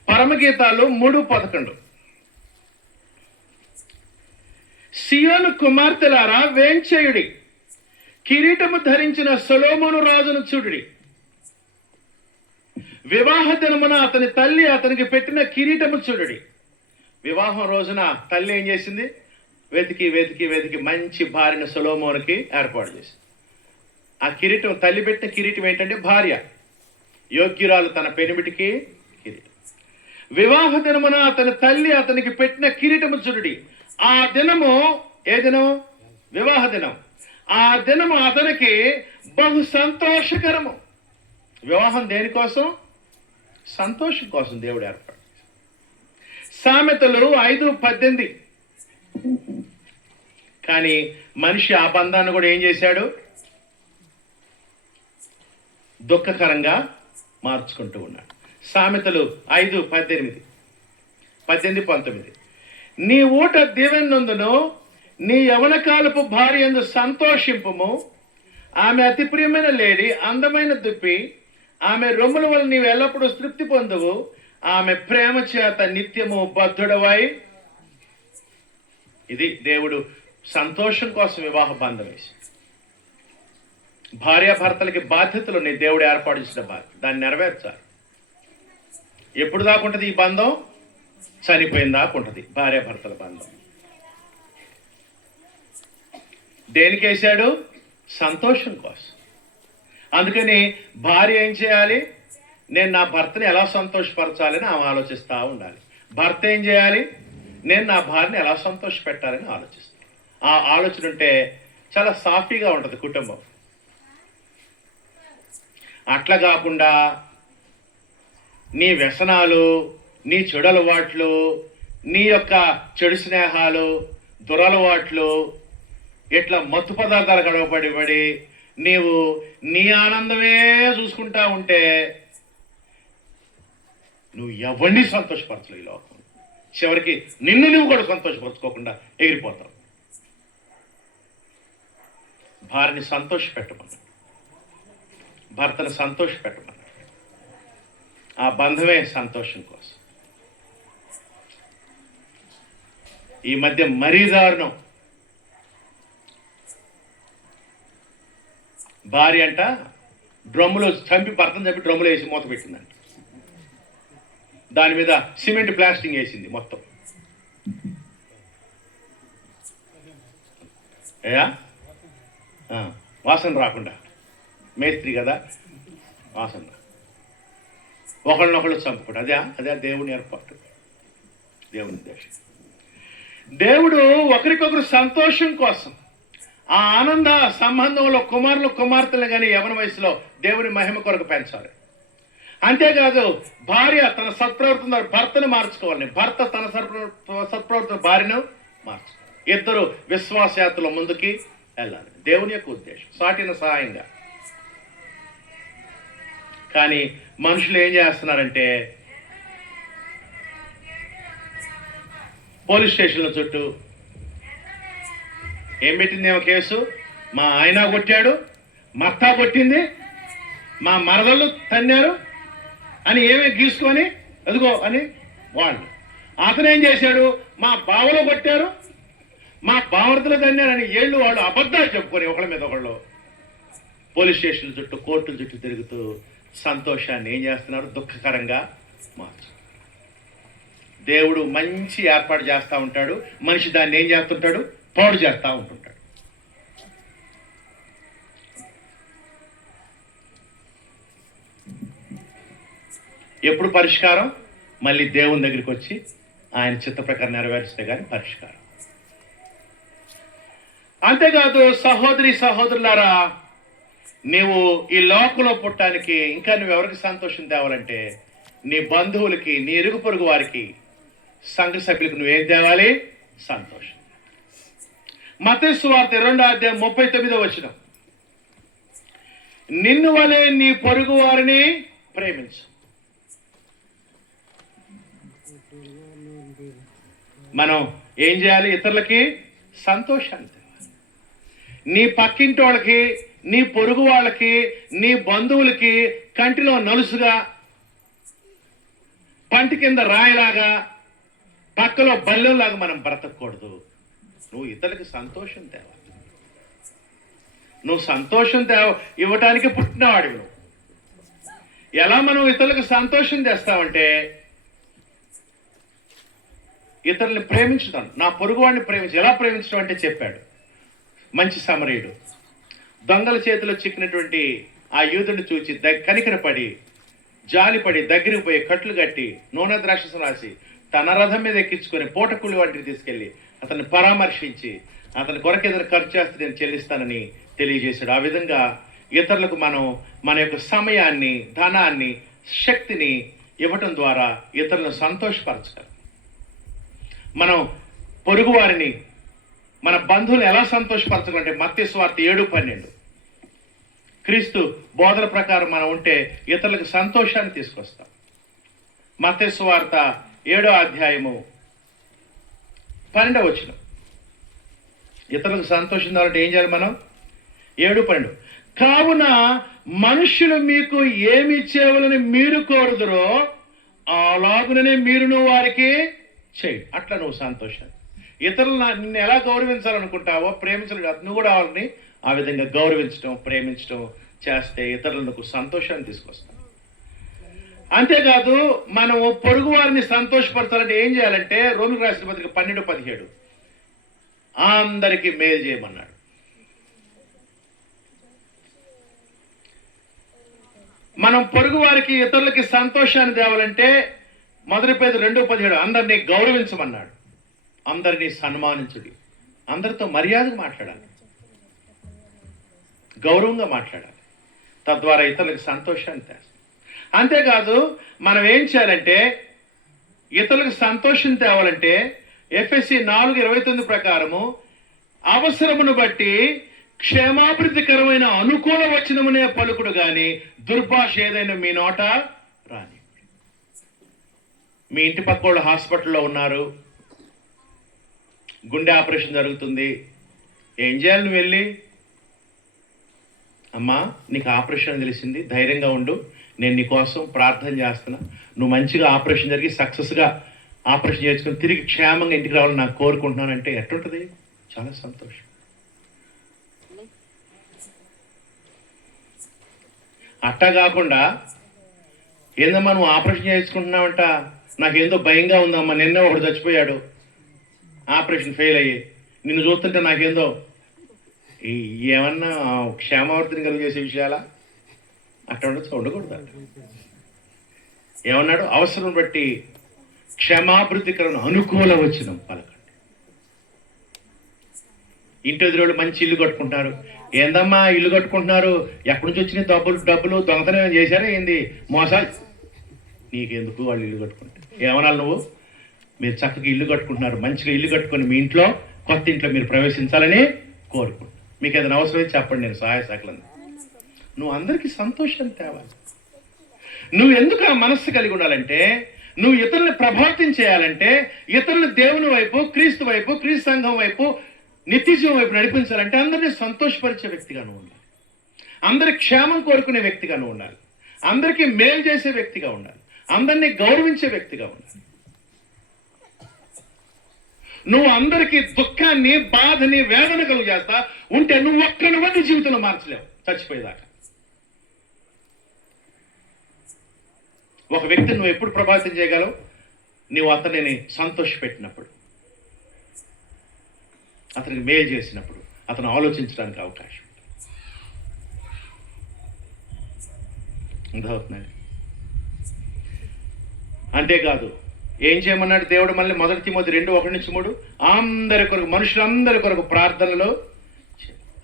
పరమగీతాలు 3:11. సియోను కుమార్తెలారా వేంచేయుడి, కిరీటము ధరించిన సొలొమోను రాజును చూడుడి. వివాహ దినమున అతని తల్లి అతనికి పెట్టిన కిరీటము చూడుడి. వివాహం రోజున తల్లి ఏం చేసింది? వెతికి వెతికి వెతికి మంచి భార్యను సొలొమోనుకి ఏర్పాటు చేసింది. ఆ కిరీటం, తల్లి పెట్టిన కిరీటం ఏంటంటే భార్య, యోగ్యురాలు తన పెనిమిటికి కిరీటం. వివాహ దినమున అతని తల్లి అతనికి పెట్టిన కిరీటము చూడుడి. ఆ దినము ఏ దినం? వివాహ దినం. ఆ దినము అతనికి బహు సంతోషకరము. వివాహం దేనికోసం? సంతోషం కోసం దేవుడు ఏర్పాటు. సామెతలు 5:18. కానీ మనిషి ఆ బంధాన్ని కూడా ఏం చేశాడు? దుఃఖకరంగా మార్చుకుంటూ ఉన్నాడు. సామెతలు 5:18, 18-19. నీ ఊట దీవెనందును నీ యవన కాలపు భార్య యందు సంతోషింపుము. ఆమె అతి ప్రియమైన లేడి, అందమైన దుప్పి. ఆమె రొమ్ముల వల్ల నీవు ఎల్లప్పుడూ తృప్తి పొందువు. ఆమె ప్రేమ చేత నిత్యము బద్ధుడవై. ఇది దేవుడు సంతోషం కోసం వివాహ బంధం వేసి. భార్యాభర్తలకి బాధ్యతలు నీ దేవుడు ఏర్పాటు చేసిన బాధ్యత, దాన్ని నెరవేర్చాలి. ఎప్పుడు దాకా ఉంటుంది ఈ బంధం? చనిపోయిన దాకా ఉంటుంది భార్యాభర్తల బంధం. దేనికి వేశాడు? సంతోషం కోసం. అందుకని భార్య ఏం చేయాలి? నేను నా భర్తని ఎలా సంతోషపరచాలని ఆమె ఆలోచిస్తూ ఉండాలి. భర్త ఏం చేయాలి? నేను నా భార్యని ఎలా సంతోషపెట్టాలని ఆలోచిస్తాను. ఆ ఆలోచన ఉంటే చాలా సాఫీగా ఉంటుంది కుటుంబం. అట్లా కాకుండా నీ వ్యసనాలు, నీ చెడు అలవాట్లు, నీ యొక్క చెడు స్నేహాలు, దురలవాట్లు, ఇట్లా మత్తు పదార్థాలు గడవబడి నీవు నీ ఆనందమే చూసుకుంటా ఉంటే నువ్వు ఎవరిని సంతోషపరచలేవు ఈ లోకం. చివరికి నిన్ను నువ్వు కూడా సంతోషపరచుకోకుండా ఎగిరిపోతావు. భార్యని సంతోషపెట్టమన్నాడు, భర్తను సంతోషపెట్టమన్నాడు. ఆ బంధమే సంతోషం కోసం. ఈ మధ్య మరీ దారుణం. భార్య అంట డ్రమ్ములో భర్తను చంపి డ్రమ్ములో వేసి మూత పెట్టిందంట. దాని మీద సిమెంట్ ప్లాస్టింగ్ వేసింది మొత్తం. అయ్యా వాసన రాకుండా, మేస్త్రి కదా, వాసన ఒకళ్ళనొకళ్ళు చంపుకోండి. అదే దేవుని ఏర్పాటు, దేవుని ఉద్దేశం. దేవుడు ఒకరికొకరు సంతోషం కోసం ఆ ఆనంద సంబంధంలో కుమార్తెలు కానీ యవన వయసులో దేవుని మహిమ కొరకు పెంచాలి. అంతేకాదు భార్య తన సత్ప్రవర్తన భర్తను మార్చుకోవాలని, భర్త తన సత్ప్రవర్తన భార్యను మార్చుకోవాలి. ఇద్దరు విశ్వాసయాత్రలో ముందుకి వెళ్ళాలి, దేవుని యొక్క ఉద్దేశం, సాటిన సహాయంగా. కానీ మనుషులు ఏం చేస్తున్నారంటే పోలీస్ స్టేషన్ల చుట్టూ ఏం పెట్టిందేమో కేసు, మా ఆయన కొట్టాడు, మా అత్త కొట్టింది, మా మరదళ్ళు తన్నారు అని ఏమే గీసుకొని అదిగో అని వాళ్ళు. అతను ఏం చేశాడు, మా బావలో కొట్టారు, మా బావర్తలు తన్నారని ఏళ్ళు వాళ్ళు అబద్ధాలు చెప్పుకొని ఒకళ్ళ మీద ఒకళ్ళు పోలీస్ స్టేషన్ల చుట్టూ కోర్టుల చుట్టూ తిరుగుతూ సంతోషాన్ని ఏం చేస్తున్నారు, దుఃఖకరంగా మార్చు. దేవుడు మంచి ఏర్పాటు చేస్తూ ఉంటాడు, మనిషి దాన్ని ఏం చేస్తుంటాడు, పాడు చేస్తూ ఉంటుంటాడు. ఎప్పుడు పరిష్కారం, మళ్ళీ దేవుని దగ్గరికి వచ్చి ఆయన చిత్త ప్రకారం నెరవేరిస్తే కానీ పరిష్కారం. అంతేకాదు సహోదరి సహోదరులారా, నీవు ఈ లోకంలో పుట్టడానికి ఇంకా నువ్వు ఎవరికి సంతోషం తేవాలంటే నీ బంధువులకి, నీ ఇరుగు పొరుగు వారికి, సంఘ సభ్యులకు నువ్వేం తేవాలి, సంతోషం. మత్తయి సువార్త 2:39 నిన్ను వలె నీ పొరుగు వారిని ప్రేమించు. మనం ఏం చేయాలి, ఇతరులకి సంతోషాన్ని తేవాలి. నీ పక్కింటి వాళ్ళకి, నీ పొరుగు వాళ్ళకి, నీ బంధువులకి కంటిలో నలుసుగా, పంటి కింద రాయిలాగా, పక్కలో బల్లెంలాగా మనం బ్రతకూడదు. నువ్వు ఇతరులకి సంతోషం తేవాలి. నువ్వు సంతోషం ఇవ్వటానికి పుట్టినవాడివి. నువ్వు ఎలా మనం ఇతరులకు సంతోషం తెస్తావంటే ఇతరుల్ని ప్రేమించుతాను, నా పొరుగువాడిని ఎలా ప్రేమించడం అంటే చెప్పాడు మంచి సమరయుడు. దొంగల చేతిలో చిక్కినటువంటి ఆ యూదుని చూచి కనికరపడి జాలిపడి దగ్గరికి పోయి కట్లు కట్టి నూనె ద్రాక్షసం రాసి తన రథం మీద ఎక్కించుకొని పూటకూలి వాటిని తీసుకెళ్లి అతన్ని పరామర్శించి అతని కొరకు ఏదైనా ఖర్చు చేస్తే నేను చెల్లిస్తానని తెలియజేశాడు. ఆ విధంగా ఇతరులకు మనం మన యొక్క సమయాన్ని, ధనాన్ని, శక్తిని ఇవ్వటం ద్వారా ఇతరులను సంతోషపరచగలం. మనం పొరుగు వారిని, మన బంధువులు ఎలా సంతోషపరచగలంటే మత్తయి సువార్త 7:12 క్రీస్తు బోధన ప్రకారం మనం ఉంటే ఇతరులకు సంతోషాన్ని తీసుకొస్తాం. మత్తయి సువార్త 7:12 ఇతరులకు సంతోషం కావాలంటే ఏం చేయాలి మనం? 7:12 కావున మనుష్యులు మీకు ఏమి ఇచ్చేవాలని మీరు కోరుదురో అలాగుననే మీరును వారికి చేయండి. అట్లా నువ్వు సంతోషాన్ని, ఇతరులు నిన్ను ఎలా గౌరవించాలనుకుంటావో ప్రేమించడం కాదు, నువ్వు కూడా వాళ్ళని ఆ విధంగా గౌరవించడం, ప్రేమించడం చేస్తే ఇతరులకు సంతోషాన్ని తీసుకొస్తాం. అంతేకాదు మనము పొరుగు వారిని సంతోషపరచాలంటే ఏం చేయాలంటే రోమిలకు రాసిన పత్రిక 12:17 అందరికీ మేలు చేయమన్నాడు. మనం పొరుగు వారికి, ఇతరులకి సంతోషాన్ని తేవాలంటే 1 పేతురు 2:17 అందరినీ గౌరవించమన్నాడు. అందరినీ సన్మానించుడి, అందరితో మర్యాదగా మాట్లాడాలి, గౌరవంగా మాట్లాడాలి. తద్వారా ఇతరులకు సంతోషాన్ని తెస్తాం. అంతేకాదు మనం ఏం చేయాలంటే ఇతరులకు సంతోషం తేవాలంటే ఎఫెసీ 4:29 ప్రకారము అవసరమును బట్టి క్షేమాభివృద్ధికరమైన అనుకూల వచనమునే పలుకుడు గాని దుర్భాష ఏదైనా మీ నోట రాని. మీ ఇంటి పక్క వాళ్ళు హాస్పిటల్లో ఉన్నారు, గుండె ఆపరేషన్ జరుగుతుంది, ఏం చేయాలి? నువ్వు వెళ్ళి అమ్మా నీకు ఆపరేషన్ తెలిసింది, ధైర్యంగా ఉండు, నేను నీ కోసం ప్రార్థన చేస్తున్నా, నువ్వు మంచిగా ఆపరేషన్ జరిగి సక్సెస్గా ఆపరేషన్ చేసుకుని తిరిగి క్షేమంగా ఇంటికి రావాలని నాకు కోరుకుంటున్నానంటే ఎట్టుంటుంది? చాలా సంతోషం. అట్టా కాకుండా ఏందమ్మా నువ్వు ఆపరేషన్ చేసుకుంటున్నావంట, నాకేందో భయంగా ఉందమ్మా, నిన్నే ఒకడు చచ్చిపోయాడు ఆపరేషన్ ఫెయిల్ అయ్యి, నిన్ను చూస్తుంటే నాకేందో ఏమన్నా క్షేమావర్తిని కలిగి చేసే విషయాలా అట్లా ఉండకూడదు. ఏమన్నాడు? అవసరం బట్టి క్షమాభివృద్ధికరణ అనుకూల వచనం పలకండి. ఇంటి ఎదురోళ్ళు మంచి ఇల్లు కట్టుకుంటారు. ఏందమ్మా ఇల్లు కట్టుకుంటున్నారు, ఎక్కడి నుంచి వచ్చిన డబ్బులు దొంగతనం చేశారా ఏంది, మోసాలు, నీకెందుకు వాళ్ళు ఇల్లు కట్టుకుంటారు? ఏమన్నా నువ్వు, మీరు చక్కగా ఇల్లు కట్టుకుంటున్నారు, మంచిగా ఇల్లు కట్టుకొని మీ ఇంట్లో కొత్త ఇంట్లో మీరు ప్రవేశించాలని కోరుకుంటున్నారు. మీకు ఏదైనా అవసరమైతే చెప్పండి, నేను సహాయ శాఖలను. నువ్వు అందరికీ సంతోషాన్ని తేవాలి. నువ్వు ఎందుకు ఆ మనస్సు కలిగి ఉండాలంటే, నువ్వు ఇతరులను ప్రభావితం చేయాలంటే, ఇతరులు దేవుని వైపు, క్రీస్తు వైపు, క్రీస్తు సంఘం వైపు, నిత్యజీవం వైపు నడిపించాలంటే అందరినీ సంతోషపరిచే వ్యక్తిగా నువ్వు ఉండాలి. అందరి క్షేమం కోరుకునే వ్యక్తిగా నువ్వు ఉండాలి. అందరికీ మేలు చేసే వ్యక్తిగా ఉండాలి. అందరినీ గౌరవించే వ్యక్తిగా ఉండాలి. నువ్వు అందరికీ దుఃఖాన్ని, బాధని, వేదన కలుగు చేస్తా ఉంటే నువ్వు ఒక్కడి మంది జీవితంలో మార్చలేవు చచ్చిపోయేదాకా. ఒక వ్యక్తిని నువ్వు ఎప్పుడు ప్రభావితం చేయగలవు? నువ్వు అతనిని సంతోషపెట్టినప్పుడు, అతనికి మేలు చేసినప్పుడు, అతను ఆలోచించడానికి అవకాశం అర్థమవుతుందండి. అంతేకాదు ఏం చేయమన్నాడు దేవుడు మళ్ళీ? 1 తిమోతి 2:1-3 అందరి కొరకు, మనుషులందరి కొరకు ప్రార్థనలు.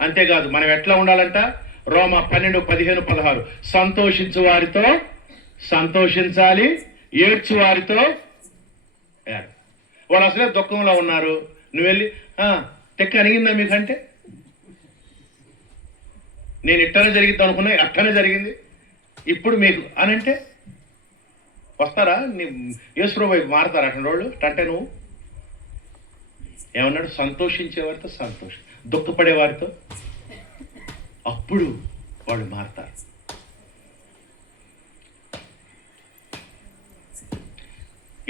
అంతేకాదు మనం ఎట్లా ఉండాలంట? రోమా 12:15-16 సంతోషించు వారితో సంతోషించాలి, ఏడ్చు వారితో ఏడు. వాళ్ళు అసలే దుఃఖంలో ఉన్నారు, నువ్వు వెళ్ళి తెక్క అనిగిందా మీకంటే, నేను ఇట్టనే జరిగిద్దాం అనుకున్నా, అట్టనే జరిగింది, ఇప్పుడు మీకు అని అంటే వస్తారా? యేసుప్రభు వైపు మారతారా అటువంటి వాళ్ళు? అంటే నువ్వు ఏమన్నాడు? సంతోషించేవారితో సంతోషం, దుఃఖపడే వారితో, అప్పుడు వాళ్ళు మారతారు.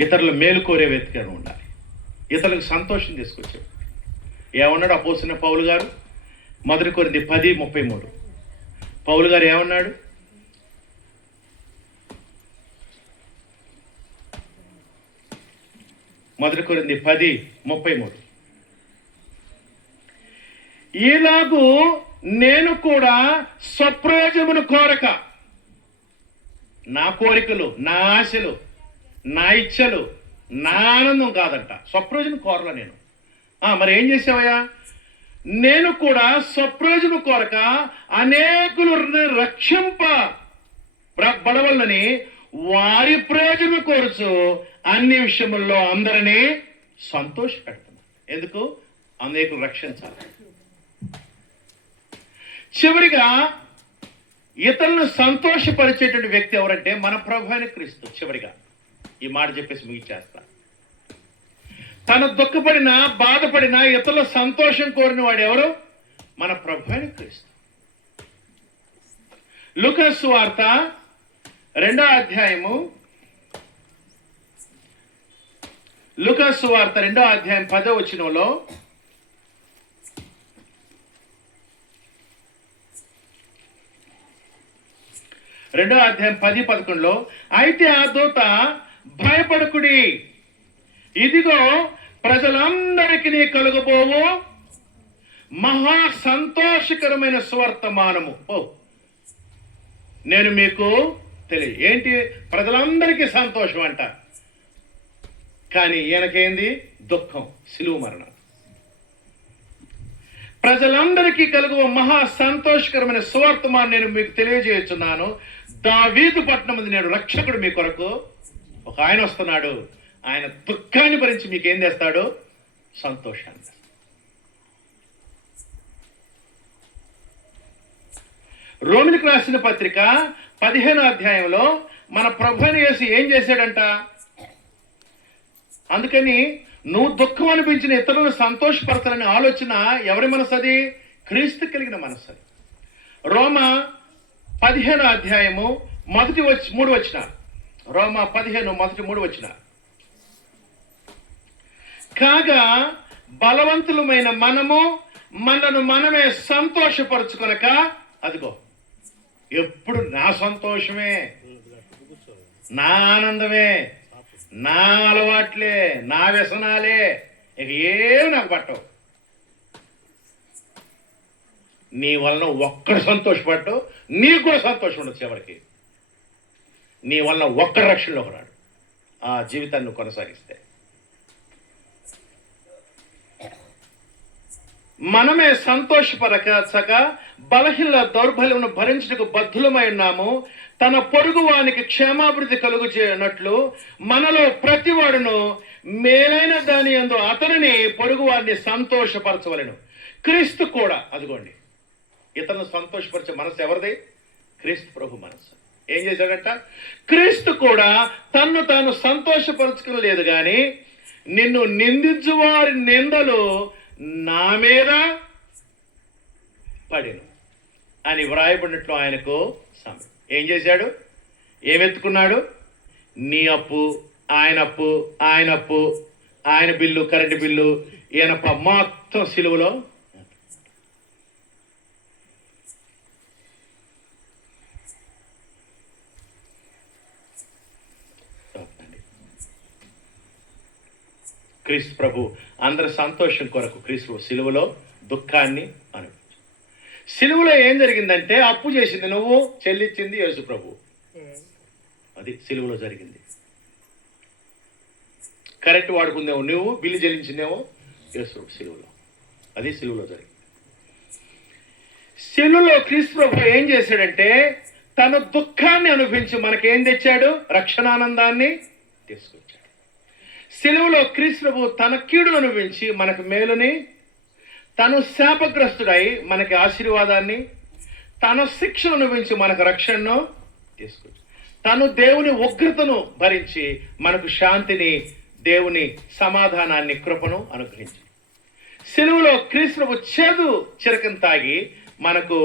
ఇతరులు మేలు కోరే వ్యక్తిగా ఉండాలి, ఇతరులకు సంతోషం తీసుకొచ్చే. ఏమన్నాడు అపోస్తలుడైన పౌలు గారు? 1 కొరింథీ 10:33 పౌలు గారు ఏమన్నాడు? మొదటి కొరింథీ 10:33 ఈలాగు నేను కూడా స్వప్రయోజనమును కోరక, నా కోరికలు, నా ఆశలు, నా ఇచ్చలు, నా ఆనందం కాదంట, స్వప్రయోజనం కోరలా నేను. మరి ఏం చేసావయ్యా? నేను కూడా స్వప్రయోజనం కోరక అనేకులు రక్షింప బడవల్లని వారి ప్రయోజనం కోరుచు అన్ని విషయముల్లో అందరినీ సంతోష పెడుతున్నాను. ఎందుకు? అనేకులు రక్షించాలి. చివరిగా ఇతరులను సంతోషపరిచేటువంటి వ్యక్తి ఎవరంటే మన ప్రభువైన క్రీస్తు. చివరిగా ఈ మాట చెప్పేసి ముగిచేస్తా. తను దుఃఖపడిన, బాధపడిన, ఇతరుల సంతోషం కోరిన వాడు ఎవరు? మన ప్రభువైన క్రీస్తు. లూకా సువార్త 2వ అధ్యాయము, లూకా సువార్త 2వ అధ్యాయం 10వ వచనంలో, రెండో అధ్యాయం 10-11లో, అయితే ఆ దూత భయపడకుడి, ఇదిగో ప్రజలందరికీ కలుగబోవు మహా సంతోషకరమైన సువర్తమానము నేను మీకు ఏంటి? ప్రజలందరికీ సంతోషం అంట, కానీ ఈయనకేంది? దుఃఖం, సిలువ మరణం. ప్రజలందరికీ కలుగు మహా సంతోషకరమైన సువార్తమానం నేను మీకు తెలియజేస్తున్నాను. దావీదు పట్టణం నేను రక్షకుడు మీ కొరకు ఒక ఆయన వస్తున్నాడు. ఆయన దుఃఖాన్ని భరించి మీకు ఏం చేస్తాడు? సంతోషాన్ని. రోమిలకు రాసిన పత్రిక 15వ అధ్యాయంలో మన ప్రభువైన యేసు ఏం చేశాడంట? అందుకని నువ్వు దుఃఖం అనిపించిన ఇతరులను సంతోషపరచాలనే ఆలోచన ఎవరి మనసు? అది క్రీస్తు కలిగిన మనసు. రోమా 15వ అధ్యాయము 3 వచనాలు. రోమా 15:3 కాగా బలవంతులమైన మనము మనను మనమే సంతోషపరచుకొనక, అదిగో ఎప్పుడు నా సంతోషమే, నా ఆనందమే, నా అలవాట్లే, నా వ్యసనాలే, ఇక ఏమి నాకు పట్టవు. నీ వలన ఒక్కడు సంతోషపడ్డావు, నీకు కూడా సంతోషం ఉండదు. చివరికి నీ వలన ఒక్కడు రక్షణలోకి రాడు. ఆ జీవితాన్ని నువ్వు కొనసాగిస్తే మనమే సంతోషపరచక బలహీన దౌర్బల్యమును భరించుటకు బద్ధులమై ఉన్నాము. తన పొరుగు వానికి క్షేమాభివృద్ధి కలుగు చేయనట్లు మనలో ప్రతివాడును మేలైన దాని యందు అతనిని పొరుగు వారిని సంతోషపరచవలెను. క్రీస్తు కూడా, అదిగోండి, ఇతరులను సంతోషపరిచే మనసు ఎవరిది? క్రీస్తు ప్రభు మనసు. ఏం చేశాడట? క్రీస్తు కూడా తన్ను తాను సంతోషపరచుకోలేదు కానీ నిన్ను నిందించు వారి నిందలు నా మీద పడెను అని వ్రాయబడినట్లు ఆయనకు సమయం. ఏం చేశాడు? ఏమెత్తుకున్నాడు? నీ అప్పు, ఆయన అప్పు, ఆయన అప్పు, ఆయన బిల్లు, కరెంటు బిల్లు, ఈయనప్ప మొత్తం సిలువలో క్రీస్తు ప్రభు అందరి సంతోషం కొరకు క్రీస్తు సిలువలో దుఃఖాన్ని అనుభవించాడు. సిలువలో ఏం జరిగిందంటే అప్పు చేసింది నువ్వు, చెల్లించింది యేసు ప్రభు. అది సిలువలో జరిగింది. కరెక్ట్ వాడుకుందేమో నువ్వు, బిల్లు చెల్లించిందేమో యేసు ప్రభు సిలువలో. అది సిలువలో జరిగింది. సిలువలో క్రీస్తు ప్రభు ఏం చేశాడంటే తన దుఃఖాన్ని అనుభవించి మనకేం తెచ్చాడు? రక్షణానందాన్ని తీసుకొచ్చాడు. సిలువలో క్రీస్తు ప్రభు తన కీడును అనుభవించి మనకు మేలుని, తను శాపగ్రస్తుడై మనకి ఆశీర్వాదాన్ని, తన శిక్షను అనుభవించి మనకు రక్షణను తీసుకొచ్చి, తను దేవుని ఉగ్రతను భరించి మనకు శాంతిని, దేవుని సమాధానాన్ని, కృపను అనుగ్రహించి, సిలువలో క్రీస్తు ప్రభు చేదు చిరకను తాగి మనకు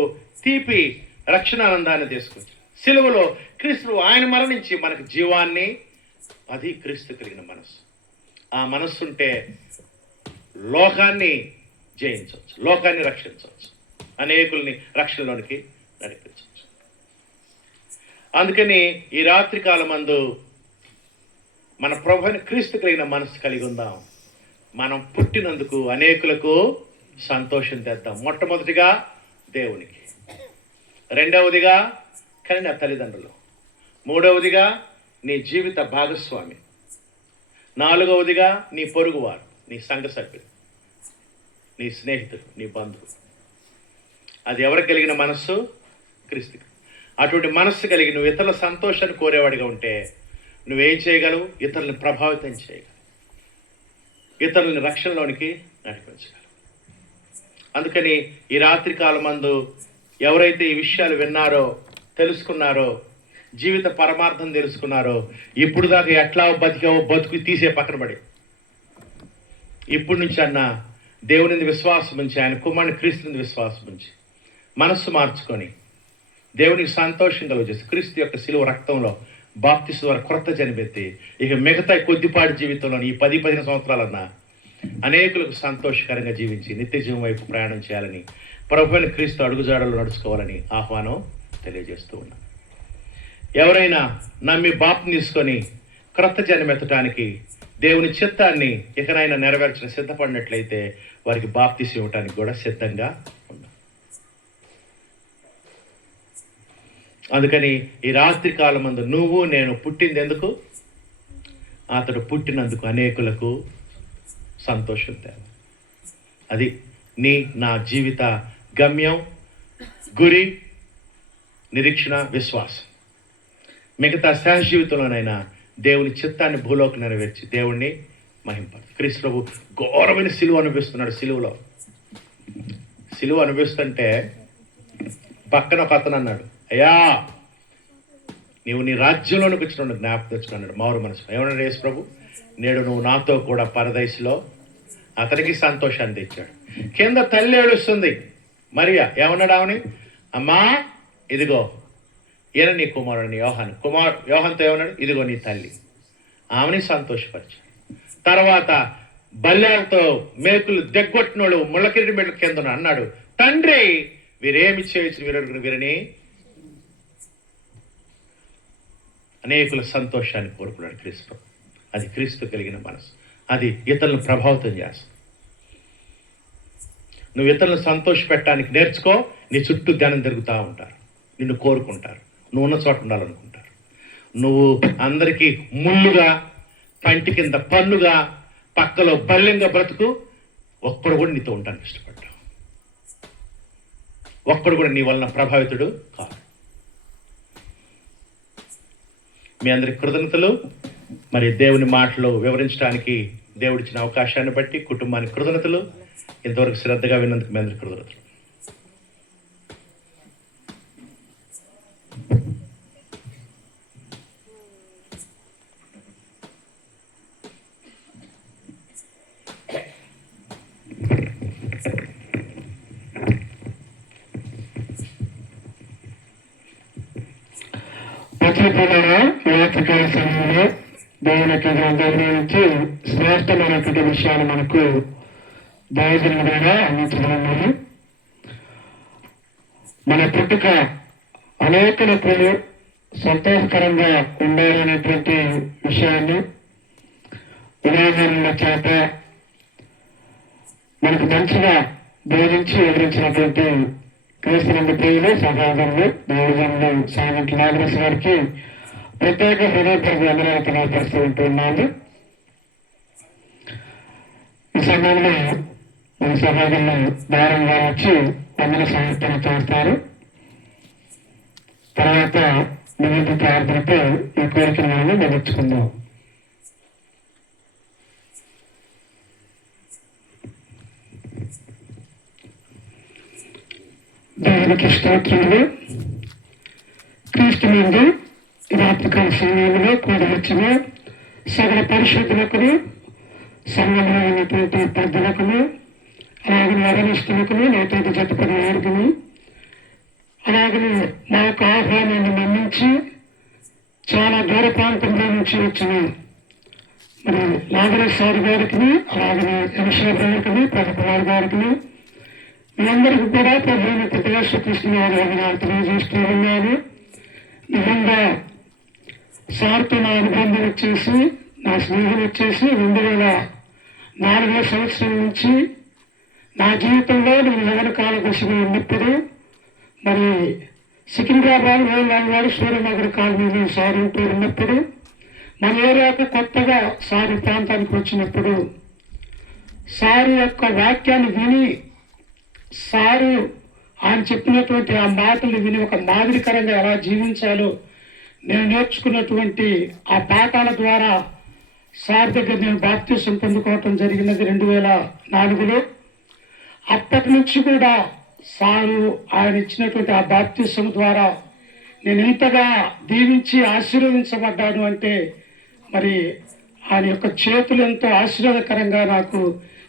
తీపి రక్షణానందాన్ని తీసుకొచ్చి, సిలువలో క్రీస్తు ఆయన మరణించి మనకు జీవాన్ని, అది క్రీస్తు కలిగిన మనస్సు. ఆ మనస్సుంటే లోకాన్ని జయించవచ్చు, లోకాన్ని రక్షించవచ్చు, అనేకుల్ని రక్షణలోనికి నడిపించవచ్చు. అందుకని ఈ రాత్రి కాలమందు మన ప్రభుని క్రీస్తు కలిగిన మనస్సు కలిగి ఉందాం. మనం పుట్టినందుకు అనేకులకు సంతోషం తెద్దాం. మొట్టమొదటిగా దేవునికి, రెండవదిగా కనిన తల్లిదండ్రులు, మూడవదిగా నీ జీవిత భాగస్వామి, నాలుగవదిగా నీ పొరుగువారు, నీ సంఘ సభ్యులు, నీ స్నేహితులు, నీ బంధువులు. అది ఎవరు కలిగిన మనస్సు? క్రీస్తు. అటువంటి మనస్సు కలిగి నువ్వు ఇతరుల సంతోషాన్ని కోరేవాడిగా ఉంటే నువ్వేం చేయగలవు? ఇతరులను ప్రభావితం చేయగలవు, ఇతరులని రక్షణలోనికి నడిపించగలవు. అందుకని ఈ రాత్రి కాలమందు ఎవరైతే ఈ విషయాలు విన్నారో, తెలుసుకున్నారో, జీవిత పరమార్థం తెలుసుకున్నారో, ఇప్పుడు దాకా ఎట్లా బతికావో బతుకు తీసే పక్కన పడి ఇప్పుడు నుంచి అన్న దేవుని విశ్వాసం ఉంచి, ఆయన కుమారుని క్రీస్తుని విశ్వాసం ఉంచి మనస్సు మార్చుకొని దేవునికి సంతోషం కలుగజేసి క్రీస్తు యొక్క శిలువ రక్తంలో బాప్తిస్మ ద్వారా క్రొత్త జన్మెత్తి ఇక మిగతా కొద్దిపాటి జీవితంలో ఈ 10-15 సంవత్సరాలన్నా అనేకులకు సంతోషకరంగా జీవించి నిత్య జీవం వైపు ప్రయాణం చేయాలని, ప్రభువైన క్రీస్తు అడుగుజాడలు నడుచుకోవాలని ఆహ్వానం తెలియజేస్తూ ఉన్నాను. ఎవరైనా నమ్మి బాప్తిని తీసుకొని క్రొత్త జన్మెత్తడానికి దేవుని చిత్తాన్ని ఇకనైనా నెరవేర్చిన సిద్ధపడినట్లయితే వారికి బాప్తిసం ఇవ్వటానికి కూడా సిద్ధంగా ఉన్నాం. అందుకని ఈ రాత్రి కాలమందు నువ్వు నేను పుట్టింది ఎందుకు? అతడు పుట్టినందుకు అనేకులకు సంతోషం తేవాలి. అది నా జీవిత గమ్యం, గురి, నిరీక్షణ, విశ్వాసం. మిగతా సహజ జీవితంలోనైనా దేవుని చిత్తాన్ని భూలోకి నెరవేర్చి దేవుణ్ణి మహింపడు. క్రీస్తు ప్రభు ఘోరమైన సిలువ అనిపిస్తున్నాడు. సిలువ అనిపిస్తుంటే పక్కన ఒక అతను అన్నాడు, అయ్యా నీవు నీ రాజ్యంలోనికి వచ్చిన జ్ఞాపకం తెచ్చుకున్నాడు. మారు మనసు ఏమన్నాడు యేసు ప్రభు? నేడు నువ్వు నాతో కూడా పరదైసులో. అతనికి సంతోషాన్ని తెచ్చాడు. కింద తల్లి ఏడుస్తుంది. మరియా ఏమన్నాడు ఆమెని? అమ్మా ఇదిగో ఈయన నీ కుమారుడిని యోహాన్తో ఏమన్నాడు? ఇదిగో నీ తల్లి. ఆమెని సంతోషపరిచాడు. తర్వాత బల్యాలతో మేకులు దెగ్గొట్టినోడు ముళ్ళకిరీటి మెట్ల కింద అన్నాడు, తండ్రి వీరేమి చేయొచ్చు వీరిని అనేకుల సంతోషాన్ని కోరుకున్నాడు క్రీస్తు. అది క్రీస్తు కలిగిన మనసు. అది ఇతరులను ప్రభావితం చేస్తుంది. నువ్వు ఇతరులను సంతోష పెట్టడానికి నేర్చుకో, నీ చుట్టూ ధ్యానం తిరుగుతూ ఉంటారు, నిన్ను కోరుకుంటారు, నువ్వు ఉన్న చోట ఉండాలనుకుంటారు. నువ్వు అందరికీ ముళ్ళుగా, పంటి కింద పన్నుగా, పక్కలో బల్యంగా బ్రతుకు, ఒక్కడు కూడా నీతో ఉండడానికి ఇష్టపడ్డావు. ఒక్కడు కూడా నీ వలన ప్రభావితుడు కాదు. మీ అందరికి కృతజ్ఞతలు. మరి దేవుని మాటలు వివరించడానికి దేవుడిచ్చిన అవకాశాన్ని బట్టి కుటుంబానికి కృతజ్ఞతలు. ఇంతవరకు శ్రద్ధగా విన్నందుకు మీ అందరికి కృతజ్ఞతలు. రాత్రికాల సమయంలో దేవుని యొక్క గ్రంథంలో నుంచి శ్రేష్టమైనటువంటి విషయాలు మనకు దైవజనుల ద్వారా అందించబడినాయి. మన పుట్టుక అనేకులకు సంతోషకరంగా ఉండాలనేటువంటి విషయాన్ని ఉదాహరణల చేత మనకు మంచిగా బోధించి వివరించినటువంటి క్రీస్తునందు ప్రియులు సహోదరులు దైవజనులు సాగంటి నాగరాజు గారికి ప్రత్యేక హృదయపూర్వక వందనాలు తెలియపరుస్తూ ఉంటున్నాను. ఈ సమయంలో మన సహోదరులు దారం గారు వచ్చి వందన సమర్పణ చేస్తారు. తర్వాత నివేదిక ప్రార్థనతో ఈ కోరికను మనం ముగించుకుందాం. దేవునికి స్తోత్రములు. క్రీస్తు నందు రాత్రికాల సమయంలో కూడి వచ్చిన సకల పరిశుద్ధులకు, సంఘంలో ఉన్నటువంటి పెద్దలకు, అలాగే వరనిస్తులకు, నాతో జతపడిన వారికి, అలాగే మా యొక్క ఆహ్వానాన్ని మన్నించి చాలా దూర ప్రాంతంలో నుంచి వచ్చిన మరి నాగరాజు సార్ గారికి, అలాగే యమేశ్వర గారికి, ప్రభుత్వ గారికి, మీ అందరికీ కూడా ప్రభుత్వ యేసుక్రీస్తు వారి వందనాలు తెలియజేస్తూ ఉన్నాను. నిజంగా సార్తో నా అనుబంధం వచ్చేసి, నా స్నేహం వచ్చేసి 2004 సంవత్సరం నుంచి నా జీవితంలో నేను యవనకాల దశలో ఉన్నప్పుడు మరి సికింద్రాబాద్ వేలాంగాడు సూర్యనగర్ కాలనీలో సార్ ఉంటూ ఉన్నప్పుడు మన ఏరియాకు కొత్తగా సారు ప్రాంతానికి వచ్చినప్పుడు సారు యొక్క వాక్యాన్ని విని, సారు ఆయన చెప్పినటువంటి ఆ మాటలు విని ఒక మాదిరికరంగా ఎలా జీవించాలో నేను నేర్చుకున్నటువంటి ఆ పాఠాల ద్వారా సార్ దగ్గర నేను బాప్తిసం పొందుకోవటం జరిగినది 2004లో. అప్పటి నుంచి కూడా సారు ఆయన ఇచ్చినటువంటి ఆ బాప్తిసం ద్వారా నేను ఎంతగా దీవించి ఆశీర్వదించబడ్డాను అంటే మరి ఆయన యొక్క చేతులు ఎంతో ఆశీర్వాదకరంగా నాకు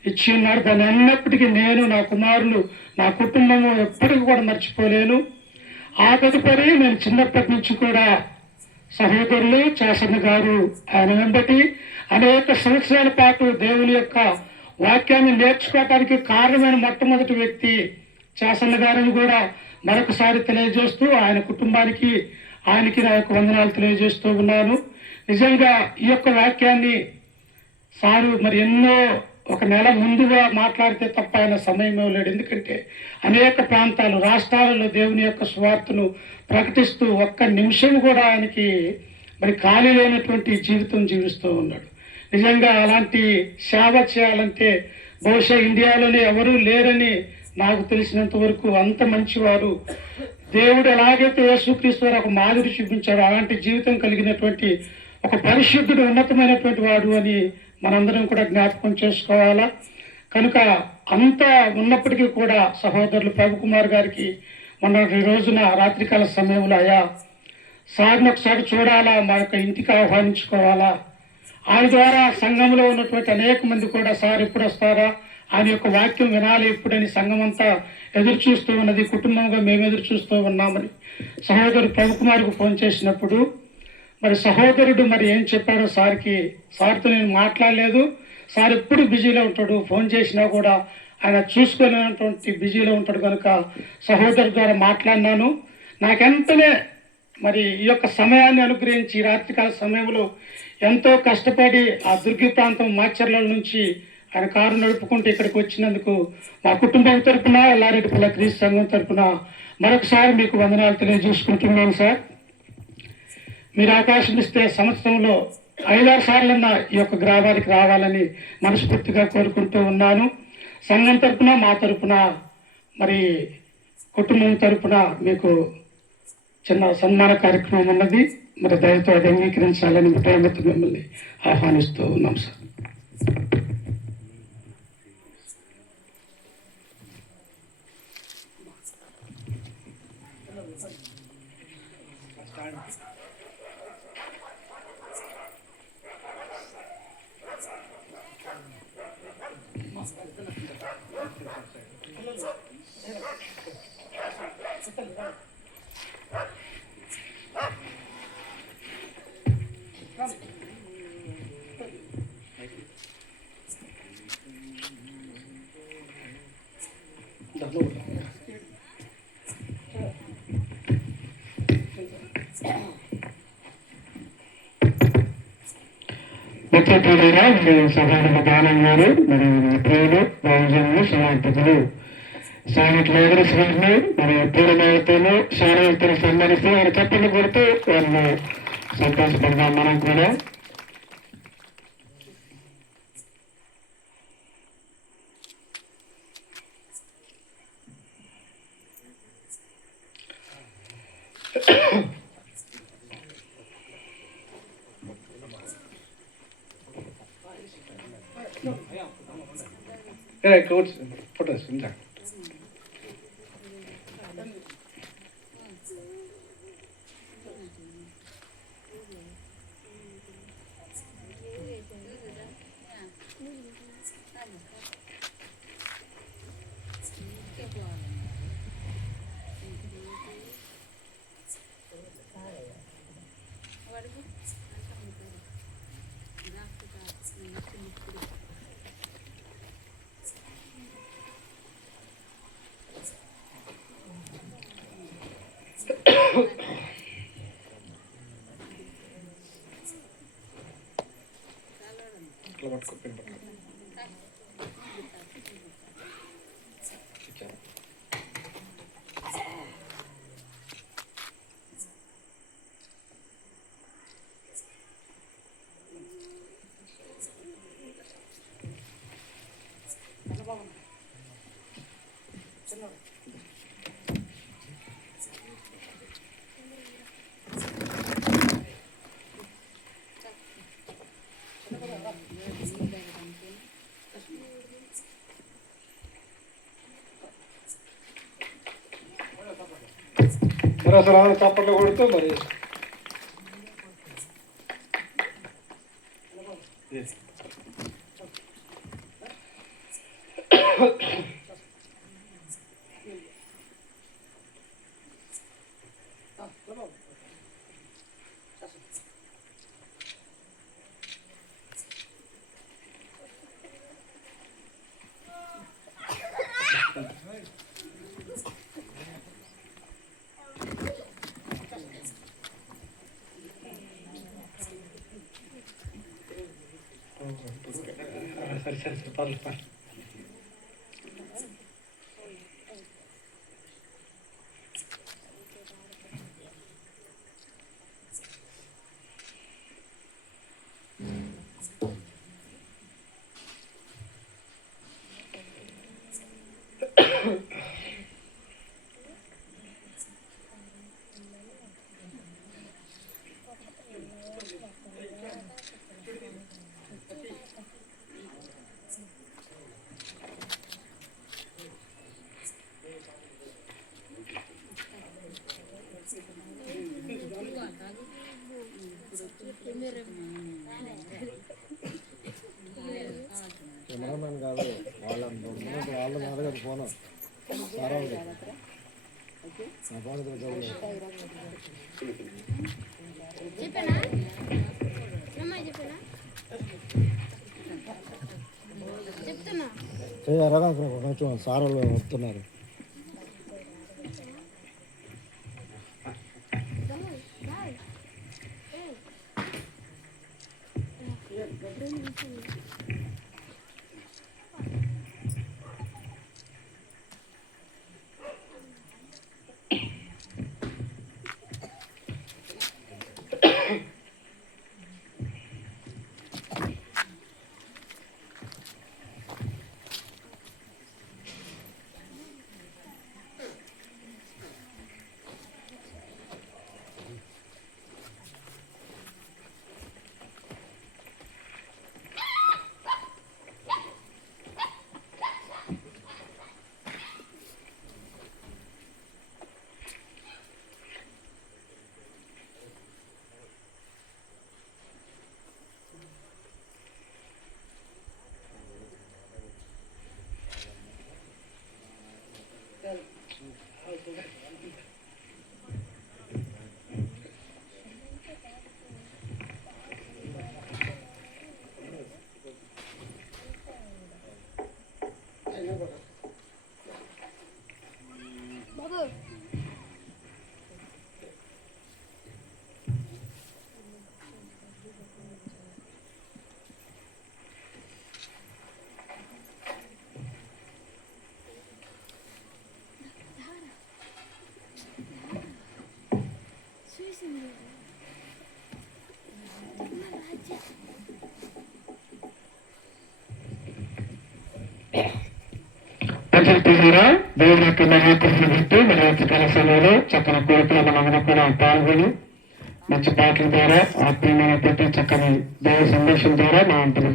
ఇచ్చి ఉన్నారు. దాన్ని అన్నప్పటికీ నేను, నా కుమారులు, నా కుటుంబము ఎప్పటికీ కూడా మర్చిపోలేను. ఆ తదుపరి నేను చిన్నప్పటి నుంచి కూడా సహోదరులు చాసన్న గారు ఆయన వెంబటి అనేక సంవత్సరాల పాటు దేవుని యొక్క వాక్యాన్ని నేర్చుకోవడానికి కారణమైన మొట్టమొదటి వ్యక్తి చాసన్న గారిని కూడా మరొకసారి తెలియజేస్తూ ఆయన కుటుంబానికి, ఆయనకి నా యొక్క వందనాలు తెలియజేస్తూ ఉన్నాను. నిజంగా ఈ యొక్క వాక్యాన్ని సారు మరి ఎన్నో ఒక నెల ముందుగా మాట్లాడితే తప్ప ఆయన సమయం ఇవ్వలేడు. ఎందుకంటే అనేక ప్రాంతాలు, రాష్ట్రాలలో దేవుని యొక్క సువార్తను ప్రకటిస్తూ ఒక్క నిమిషం కూడా ఆయనకి మరి ఖాళీ లేనటువంటి జీవితం జీవిస్తూ ఉన్నాడు. నిజంగా అలాంటి సేవ చేయాలంటే బహుశా ఇండియాలోనే ఎవరూ లేరని నాకు తెలిసినంత వరకు. అంత మంచివారు. దేవుడు ఎలాగైతే యేసుక్రీస్తు వారు ఒక మాదిరి చూపించాడో అలాంటి జీవితం కలిగినటువంటి ఒక పరిశుద్ధుడు, ఉన్నతమైనటువంటి వాడు అని మనందరం కూడా జ్ఞాపకం చేసుకోవాలా. కనుక అంతా ఉన్నప్పటికీ కూడా సహోదరులు ప్రభుకుమార్ గారికి మొన్నటి రోజున రాత్రికాల సమయంలో అయ్యా సార్ని ఒకసారి చూడాలా, మా యొక్క ఇంటికి ఆహ్వానించుకోవాలా, ఆయన ద్వారా సంఘంలో ఉన్నటువంటి అనేక మంది కూడా సార్ ఎప్పుడు వస్తారా, ఆయన యొక్క వాక్యం వినాలి ఎప్పుడని సంఘం అంతా ఎదురు చూస్తూ ఉన్నది. కుటుంబంగా మేము ఎదురు చూస్తూ ఉన్నామని సహోదరుడు ప్రభుకుమార్కు ఫోన్ చేసినప్పుడు మరి సహోదరుడు మరి ఏం చెప్పాడో సార్తో నేను మాట్లాడలేదు. సార్ ఎప్పుడు బిజీలో ఉంటాడు, ఫోన్ చేసినా కూడా ఆయన చూసుకునేటువంటి బిజీలో ఉంటాడు. కనుక సహోదరు ద్వారా మాట్లాడినాను. నాకెంతనే మరి ఈ యొక్క సమయాన్ని అనుగ్రహించి ఈ రాత్రికాల సమయంలో ఎంతో కష్టపడి ఆ దుర్గి ప్రాంతం మాచర్ల నుంచి ఆయన కారు నడుపుకుంటూ ఇక్కడికి వచ్చినందుకు మా కుటుంబం తరపున ఎల్లారెడ్డిపల్లి క్రీస్తు సంఘం తరపున మరొకసారి మీకు వందనాలు తెలియజేసుకుంటున్నాను సార్. మీరు అవకాశం ఇస్తే సంవత్సరంలో 5-6 సార్లన్నా ఈ యొక్క గ్రామానికి రావాలని మనస్ఫూర్తిగా కోరుకుంటూ ఉన్నాను. సంఘం తరపున మా తరపున మరి కుటుంబం తరపున మీకు చిన్న సన్మాన కార్యక్రమం ఉన్నది. మరి దయతో అది అంగీకరించాలని ప్రేమతో మిమ్మల్ని ఆహ్వానిస్తూ ఉన్నాం సార్. మిత్రులైన సభ్యుల దానం గారు మరి ప్రియులు బహుజనులు సమర్పకులు సాగిట్ లేబరస్ గారిని మరి పూలమాలతోనూ శారీరకతను సన్మానిస్తూ ఆయన చప్పట్లు కొడుతూ వారిని సంతోషపడదాం మనం కూడా. ఫోటోస్ మరోసారి చప్పట్లు కొడుతూ మరి సరే పర్లేదు. కెమెరామెన్ కాదు వాళ్ళు కాదు కదా ఫోన్ సారా నా ఫోన్ చెప్తున్నా కొంచెం సార్ వాళ్ళు వస్తున్నారు. ప్రజలురా దేవుని యొక్క మహాకృష్ణ పెట్టి మన ఉచితకాల సమయంలో చక్కని కోరికలు మనందరూ కూడా పాల్గొని మంచి పాటల ద్వారా ఆత్మీయమైనటువంటి చక్కని దైవ సందేశం ద్వారా మా అంతటి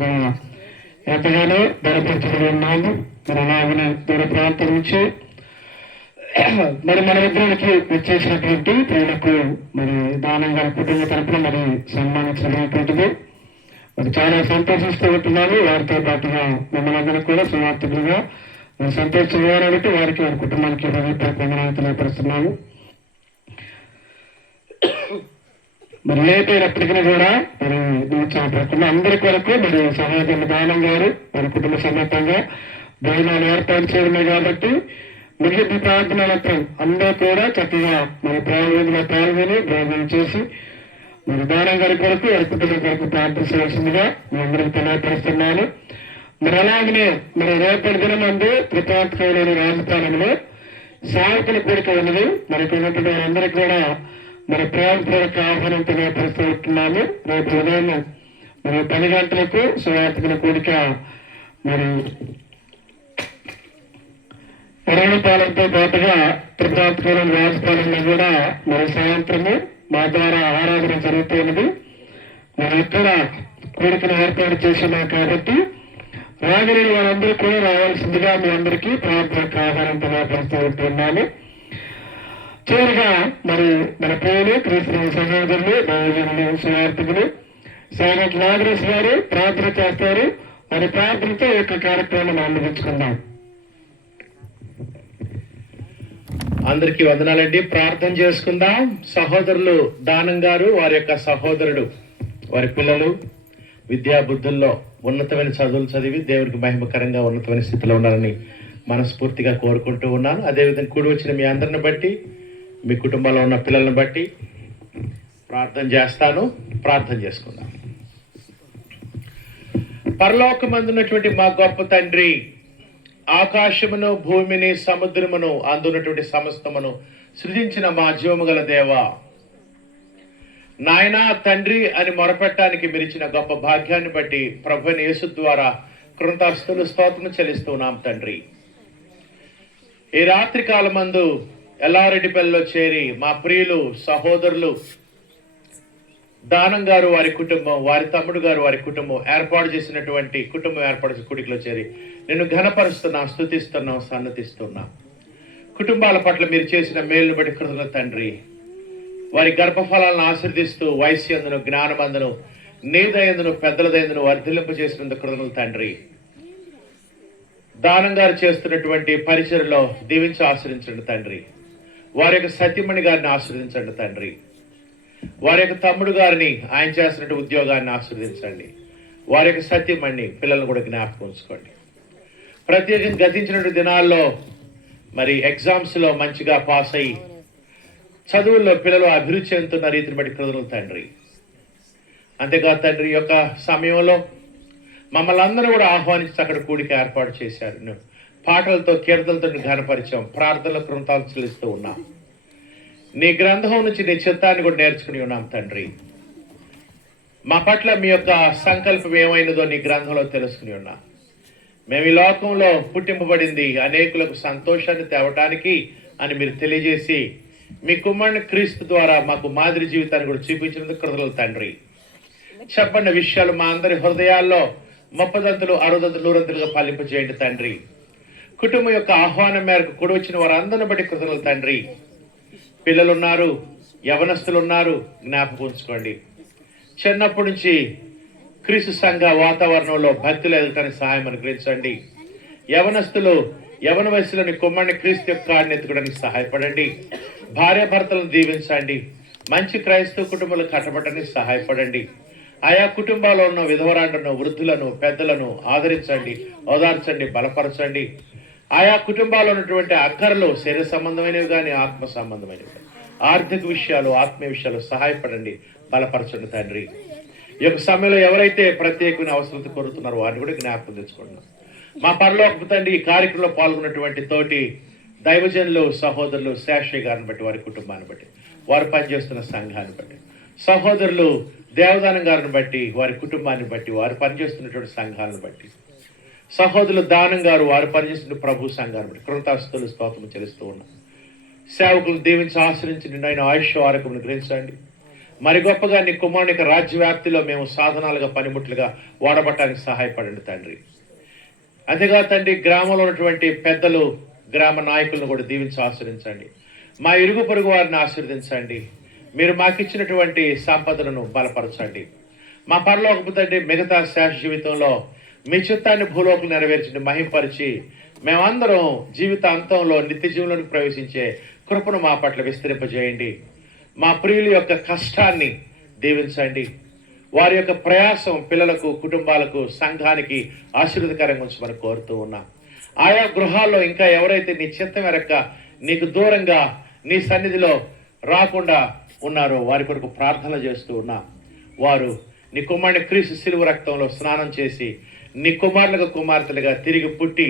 ఎంతగానో బలపరచబడి ఉన్నాము. మరి అలాగనే దూర ప్రాంతం నుంచి మరి మన విద్యానికి వచ్చేసినటువంటి ప్రియులకు మరి దానం గారి కుటుంబ తరపున మరి సన్మానించబడినటువంటిది మరి చాలా సంతోషిస్తూ ఉంటున్నాను. వారితో పాటుగా మిమ్మల్ని అందరూ కూడా సువార్థకులుగా సంతోషించాలంటే వారికి వారి కుటుంబానికి హృదయపూర్వకంగా తెలియపరుస్తున్నాము. మరి లేట్ అయినప్పటికీ కూడా మరి నిరుత్సాహపడకుండా అందరి కొరకు మరి సహోదరులు దానం గారు వారి కుటుంబ సమేతంగా భోజనాలు ఏర్పాటు చేయడమే కాబట్టి ముగింపు ప్రార్థనలతో అందరూ కూడా చక్కగా మరి ప్రారంభంగా పాల్గొని భోజనం చేసి మరి దానం గారి కొరకు వారి కుటుంబం కొరకు ప్రార్థించవలసిందిగా మీ అందరికి తెలియపరుస్తున్నాను. మరి అలాగనే మరి రేపటి దినం అందు త్రిపాత్కమైన రాజపాలెంలో సాయకుల కోరిక ఉన్నది. మనకు ఉన్నటువంటి వారందరికీ కూడా మరి ప్రేమపూర్వక ఆహ్వానం తెలియపరుస్తూ ఉంటున్నాము. రేపు ఉదయం మరి 10 గంటలకు సువార్తికుల కోరిక మరి ఎరగపాలెంతో పాటుగా త్రిపాత్కమైన రాజపాలెంలో కూడా మరి సాయంత్రము మా ద్వారా ఆరాధన జరుగుతున్నది. మరి ఇక్కడ కోరికను ఏర్పాటు చేస్తున్నాం కాబట్టి రాగలేని వారందరూ కూడా రావాల్సిందిగా మీ అందరికీ ప్రార్థనకు ఆహ్వానం తెలియపరుస్తూ ఉంటున్నాను. చివరిగా మరి మన ప్రియులు క్రీస్తు సహోదరులు దైవజనులు సువార్థికులు సైనట్ నాగరేష్ గారు ప్రార్థన చేస్తారు. మరి ప్రార్థనతో ఈ యొక్క కార్యక్రమాన్ని అందించుకుందాం. అందరికీ వందనాలండి. ప్రార్థన చేసుకుందాం. సహోదరులు దానం గారు వారి యొక్క సహోదరుడు వారి పిల్లలు విద్యా బుద్ధుల్లో ఉన్నతమైన చదువులు చదివి దేవునికి మహిమకరంగా ఉన్నతమైన స్థితిలో ఉన్నారని మనస్ఫూర్తిగా కోరుకుంటూ ఉన్నాను. అదేవిధంగా కూడి వచ్చిన మీ అందరిని బట్టి మీ కుటుంబంలో ఉన్న పిల్లలను బట్టి ప్రార్థన చేస్తాను. ప్రార్థన చేసుకుందాం. పరలోకమందున్నటువంటి మా గొప్ప తండ్రి, ఆకాశమును భూమిని సముద్రమును అందున్నటువంటి సమస్తమును సృజించిన మా జీవము గల దేవా, నాయనా తండ్రి అని మొరపెట్టడానికి మిరిచిన గొప్ప భాగ్యాన్ని బట్టి ప్రభువైన యేసు ద్వారా కృతజ్ఞతలు స్తోత్రం చెల్లిస్తున్నాం తండ్రి. ఈ రాత్రి కాలమందు ఎల్లారెడ్డిపల్లిలో చేరి మా ప్రియులు సహోదరులు దానం గారు వారి కుటుంబం, వారి తమ్ముడు గారు వారి కుటుంబం ఏర్పాటు చేసినటువంటి కుడికిలో చేరి నేను ఘనపరుస్తున్నా, స్తుతిస్తున్నాం, సన్నతిస్తున్నాం. కుటుంబాల పట్ల మీరు చేసిన మేలును బట్టి కృతజ్ఞతలు తండ్రి. వారి గర్భఫలాలను ఆశీర్దిస్తూ వయస్యందును జ్ఞానమందును నీదయందును పెద్దలదయందును వర్ధిల్లింప చేసినందుకు కృతజ్ఞతలు తండ్రి. దానం గారు చేస్తున్నటువంటి పరిచయలో దీవించి ఆశ్రయించండి తండ్రి. వారి యొక్క సత్యమణి గారిని ఆశీర్వదించండి తండ్రి. వారి యొక్క తమ్ముడు గారిని ఆయన చేస్తున్న ఉద్యోగాన్ని ఆశీర్వదించండి. వారి యొక్క సత్యమణి పిల్లలను కూడా జ్ఞాపకం ఉంచుకోండి. ప్రత్యేకంగా గతించినటువంటి దినాల్లో మరి ఎగ్జామ్స్లో మంచిగా పాస్ అయ్యి చదువుల్లో పిల్లలు అభిరుచి చెందుతున్న రీతిని బట్టి కృతజ్ఞతలు తండ్రి. అంతేకాదు తండ్రి యొక్క సమయంలో మమ్మల్ని అందరూ కూడా ఆహ్వానించి అక్కడ కూడిక ఏర్పాటు చేశారు. పాటలతో కీర్తనలతో ఘనపరిచాం, ప్రార్థనల కృతాలు చెల్లిస్తూ ఉన్నాం. నీ గ్రంథం నుంచి నీ చిత్తాన్ని కూడా నేర్చుకుని ఉన్నాం తండ్రి. మా పట్ల మీ యొక్క సంకల్పం ఏమైనదో నీ గ్రంథంలో తెలుసుకుని ఉన్నాం. మేము ఈ లోకంలో పుట్టింపబడింది అనేకులకు సంతోషాన్ని తేవటానికి అని మీరు తెలియజేసి మీ కుమారుని క్రీస్తు ద్వారా మాకు మాదిరి జీవితాన్ని కూడా చూపించినందుకు కృతజ్ఞతలు తండ్రి. చెప్పండి విషయాలు మా అందరి హృదయాల్లో 30 60 100 ఫలింపజేయండి తండ్రి. కుటుంబం యొక్క ఆహ్వానం మేరకు కూడి వచ్చిన వారందరిని బట్టి కృతజ్ఞతలు తండ్రి. పిల్లలున్నారు, యవనస్తులు ఉన్నారు, జ్ఞాపకం ఉంచుకోండి. చిన్నప్పటి నుంచి క్రీస్తు సంఘ వాతావరణంలో భక్తులు ఎదగటానికి సహాయం అనుగ్రహించండి. యవనస్తులు యవన వయసులోని కుమారుని క్రీస్తు యొక్క కాడిని ఎత్తుకోవడానికి సహాయపడండి. భార్యాభర్తలను దీవించండి. మంచి క్రైస్తవ కుటుంబాలు కట్టబడటానికి సహాయపడండి. ఆయా కుటుంబాల్లో ఉన్న విధవరాండ్లను, వృద్ధులను, పెద్దలను ఆదరించండి, ఓదార్చండి, బలపరచండి. ఆయా కుటుంబాల్లో ఉన్నటువంటి అక్కర్లు శరీర సంబంధమైనవి కానీ ఆత్మ సంబంధమైనవి కానీ ఆర్థిక విషయాలు, ఆత్మీయ విషయాలు సహాయపడండి, బలపరచండి తండ్రి. ఈ యొక్క సమయంలో ఎవరైతే ప్రత్యేకమైన అవసరత కోరుతున్నారో వారిని కూడా జ్ఞాపకం తెచ్చుకుంటున్నాం. మా పరలోకపు తండ్రి ఈ కార్యక్రమంలో పాల్గొన్నటువంటి తోటి దైవజనులు, సహోదరులు, శేషయ్య గారిని బట్టి, వారి కుటుంబాన్ని బట్టి, వారు పనిచేస్తున్న సంఘాన్ని బట్టి, సహోదరులు దేవదానం గారిని బట్టి, వారి కుటుంబాన్ని బట్టి, వారు పనిచేస్తున్నటువంటి సంఘాలను బట్టి, సహోదరులు దానం గారు వారు పనిచేస్తున్న ప్రభు సంఘాన్ని బట్టి కృతజ్ఞతలు స్తోత్రం చెల్లిస్తూ ఉన్నాం. సేవకులను దీవించి ఆశ్రయించి నిండైన ఆయుష్ ఆరోగ్యమును గ్రహించండి. మరి గొప్పగా నీ కుమారుని రాజ్య వ్యాప్తిలో మేము సాధనాలుగా, పనిముట్లుగా వాడబట్టడానికి సహాయపడండి తండ్రి. అంతేగా తండ్రి, గ్రామంలో ఉన్నటువంటి పెద్దలు, గ్రామ నాయకులను కూడా దీవించి ఆశ్రయించండి. మా ఇరుగు పొరుగు వారిని ఆశీర్వదించండి. మీరు మాకు ఇచ్చినటువంటి సంపదలను బలపరచండి. మా పరలోకపు తండ్రి మిగతా శేష జీవితంలో మీ చిత్తాన్ని భూలోకం నెరవేర్చండి, మహింపరిచి మేమందరం జీవితాంతంలో నిత్య జీవంలోకి ప్రవేశించే కృపను మా పట్ల విస్తరింపజేయండి. మా ప్రియుల యొక్క కష్టాన్ని దీవించండి. వారి యొక్క ప్రయాసం పిల్లలకు, కుటుంబాలకు, సంఘానికి ఆశీర్వదకరంగా ఉంచమని కోరుతూ ఉన్నాం. ఆయా గృహాల్లో ఇంకా ఎవరైతే నీ చిత్తం మేరకు నీకు దూరంగా నీ సన్నిధిలో రాకుండా ఉన్నారో వారి కొరకు ప్రార్థన చేస్తూ ఉన్నాం. వారు నీ కుమారుని క్రీస్తు శిలువ రక్తంలో స్నానం చేసి నీ కుమారులుగా, కుమార్తెలుగా తిరిగి పుట్టి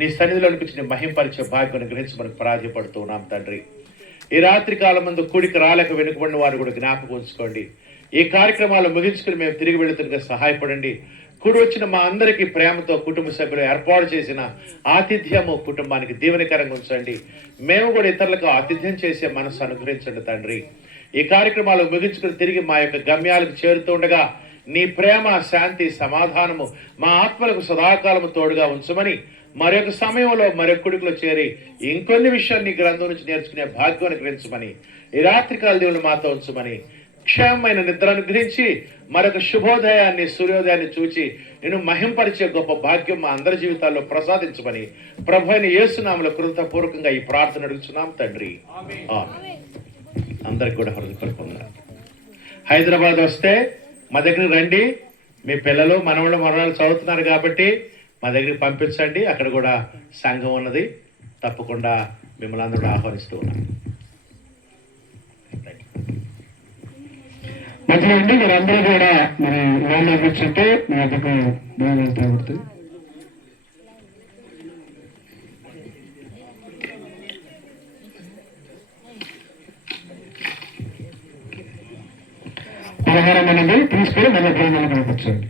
నీ సన్నిధిలో అనిపించి నీ మహింపరిచే భాగ్యాన్ని గ్రహించి మనకు పరాజయపడుతూ ఉన్నాం తండ్రి. ఈ రాత్రి కాలం ముందు కూడికి రాలేక వెనుకబడిన వారు కూడా జ్ఞాపకం ఉంచుకోండి. ఈ కార్యక్రమాలు ముగించుకుని మేము తిరిగి వెళుతున్నగా సహాయపడండి. కూడి వచ్చిన మా అందరికీ ప్రేమతో కుటుంబ సభ్యులు ఏర్పాటు చేసిన ఆతిథ్యము కుటుంబానికి దీవెనకరంగా ఉంచండి. మేము కూడా ఇతరులకు ఆతిథ్యం చేసే మనసు అనుగ్రహించండి తండ్రి. ఈ కార్యక్రమాలు ముగించుకుని తిరిగి మా యొక్క గమ్యాలకు చేరుతుండగా నీ ప్రేమ, శాంతి, సమాధానము మా ఆత్మలకు సదాకాలము తోడుగా ఉంచమని మరొక సమయంలో మరొక కుడికలో చేరి ఇంకొన్ని విషయాలు నీ గ్రంథం నుంచి నేర్చుకునే భాగ్యాన్ని గ్రహించమని, ఈ రాత్రికాల దేవుని మాతో ఉంచమని, క్షేమమైన నిద్ర అనుగ్రహించి మరొక శుభోదయాన్ని, సూర్యోదయాన్ని చూచి నేను మహింపరిచే గొప్ప భాగ్యం మా అందరి జీవితాల్లో ప్రసాదించమని ప్రభు అయిన యేసునామములో కృతజ్ఞతాపూర్వకంగా ఈ ప్రార్థన అడుగుతున్నాం తండ్రి. అందరికి కూడా హృదయపూర్వకంగా హైదరాబాద్ వస్తే మా దగ్గరికి రండి. మీ పిల్లలు, మనవాళ్ళు, మనవాళ్ళు చదువుతున్నారు కాబట్టి మా దగ్గరికి పంపించండి. అక్కడ కూడా సంఘం ఉన్నది. తప్పకుండా మిమ్మల్ని అందరూ ఆహ్వానిస్తూ ఉన్నాను. మధ్యలో ఉండి మీరు అందరూ కూడా మరి వాళ్ళు కూర్చుంటే మీ వద్దకు బాగా ఉంటుంది. పలహారం అనేది తీసుకొని మళ్ళీ భోజనాలు కూర్చోండి.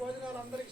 భోజనాలు అందరికి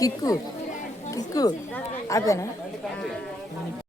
కిక్కు కిక్కు అదేనా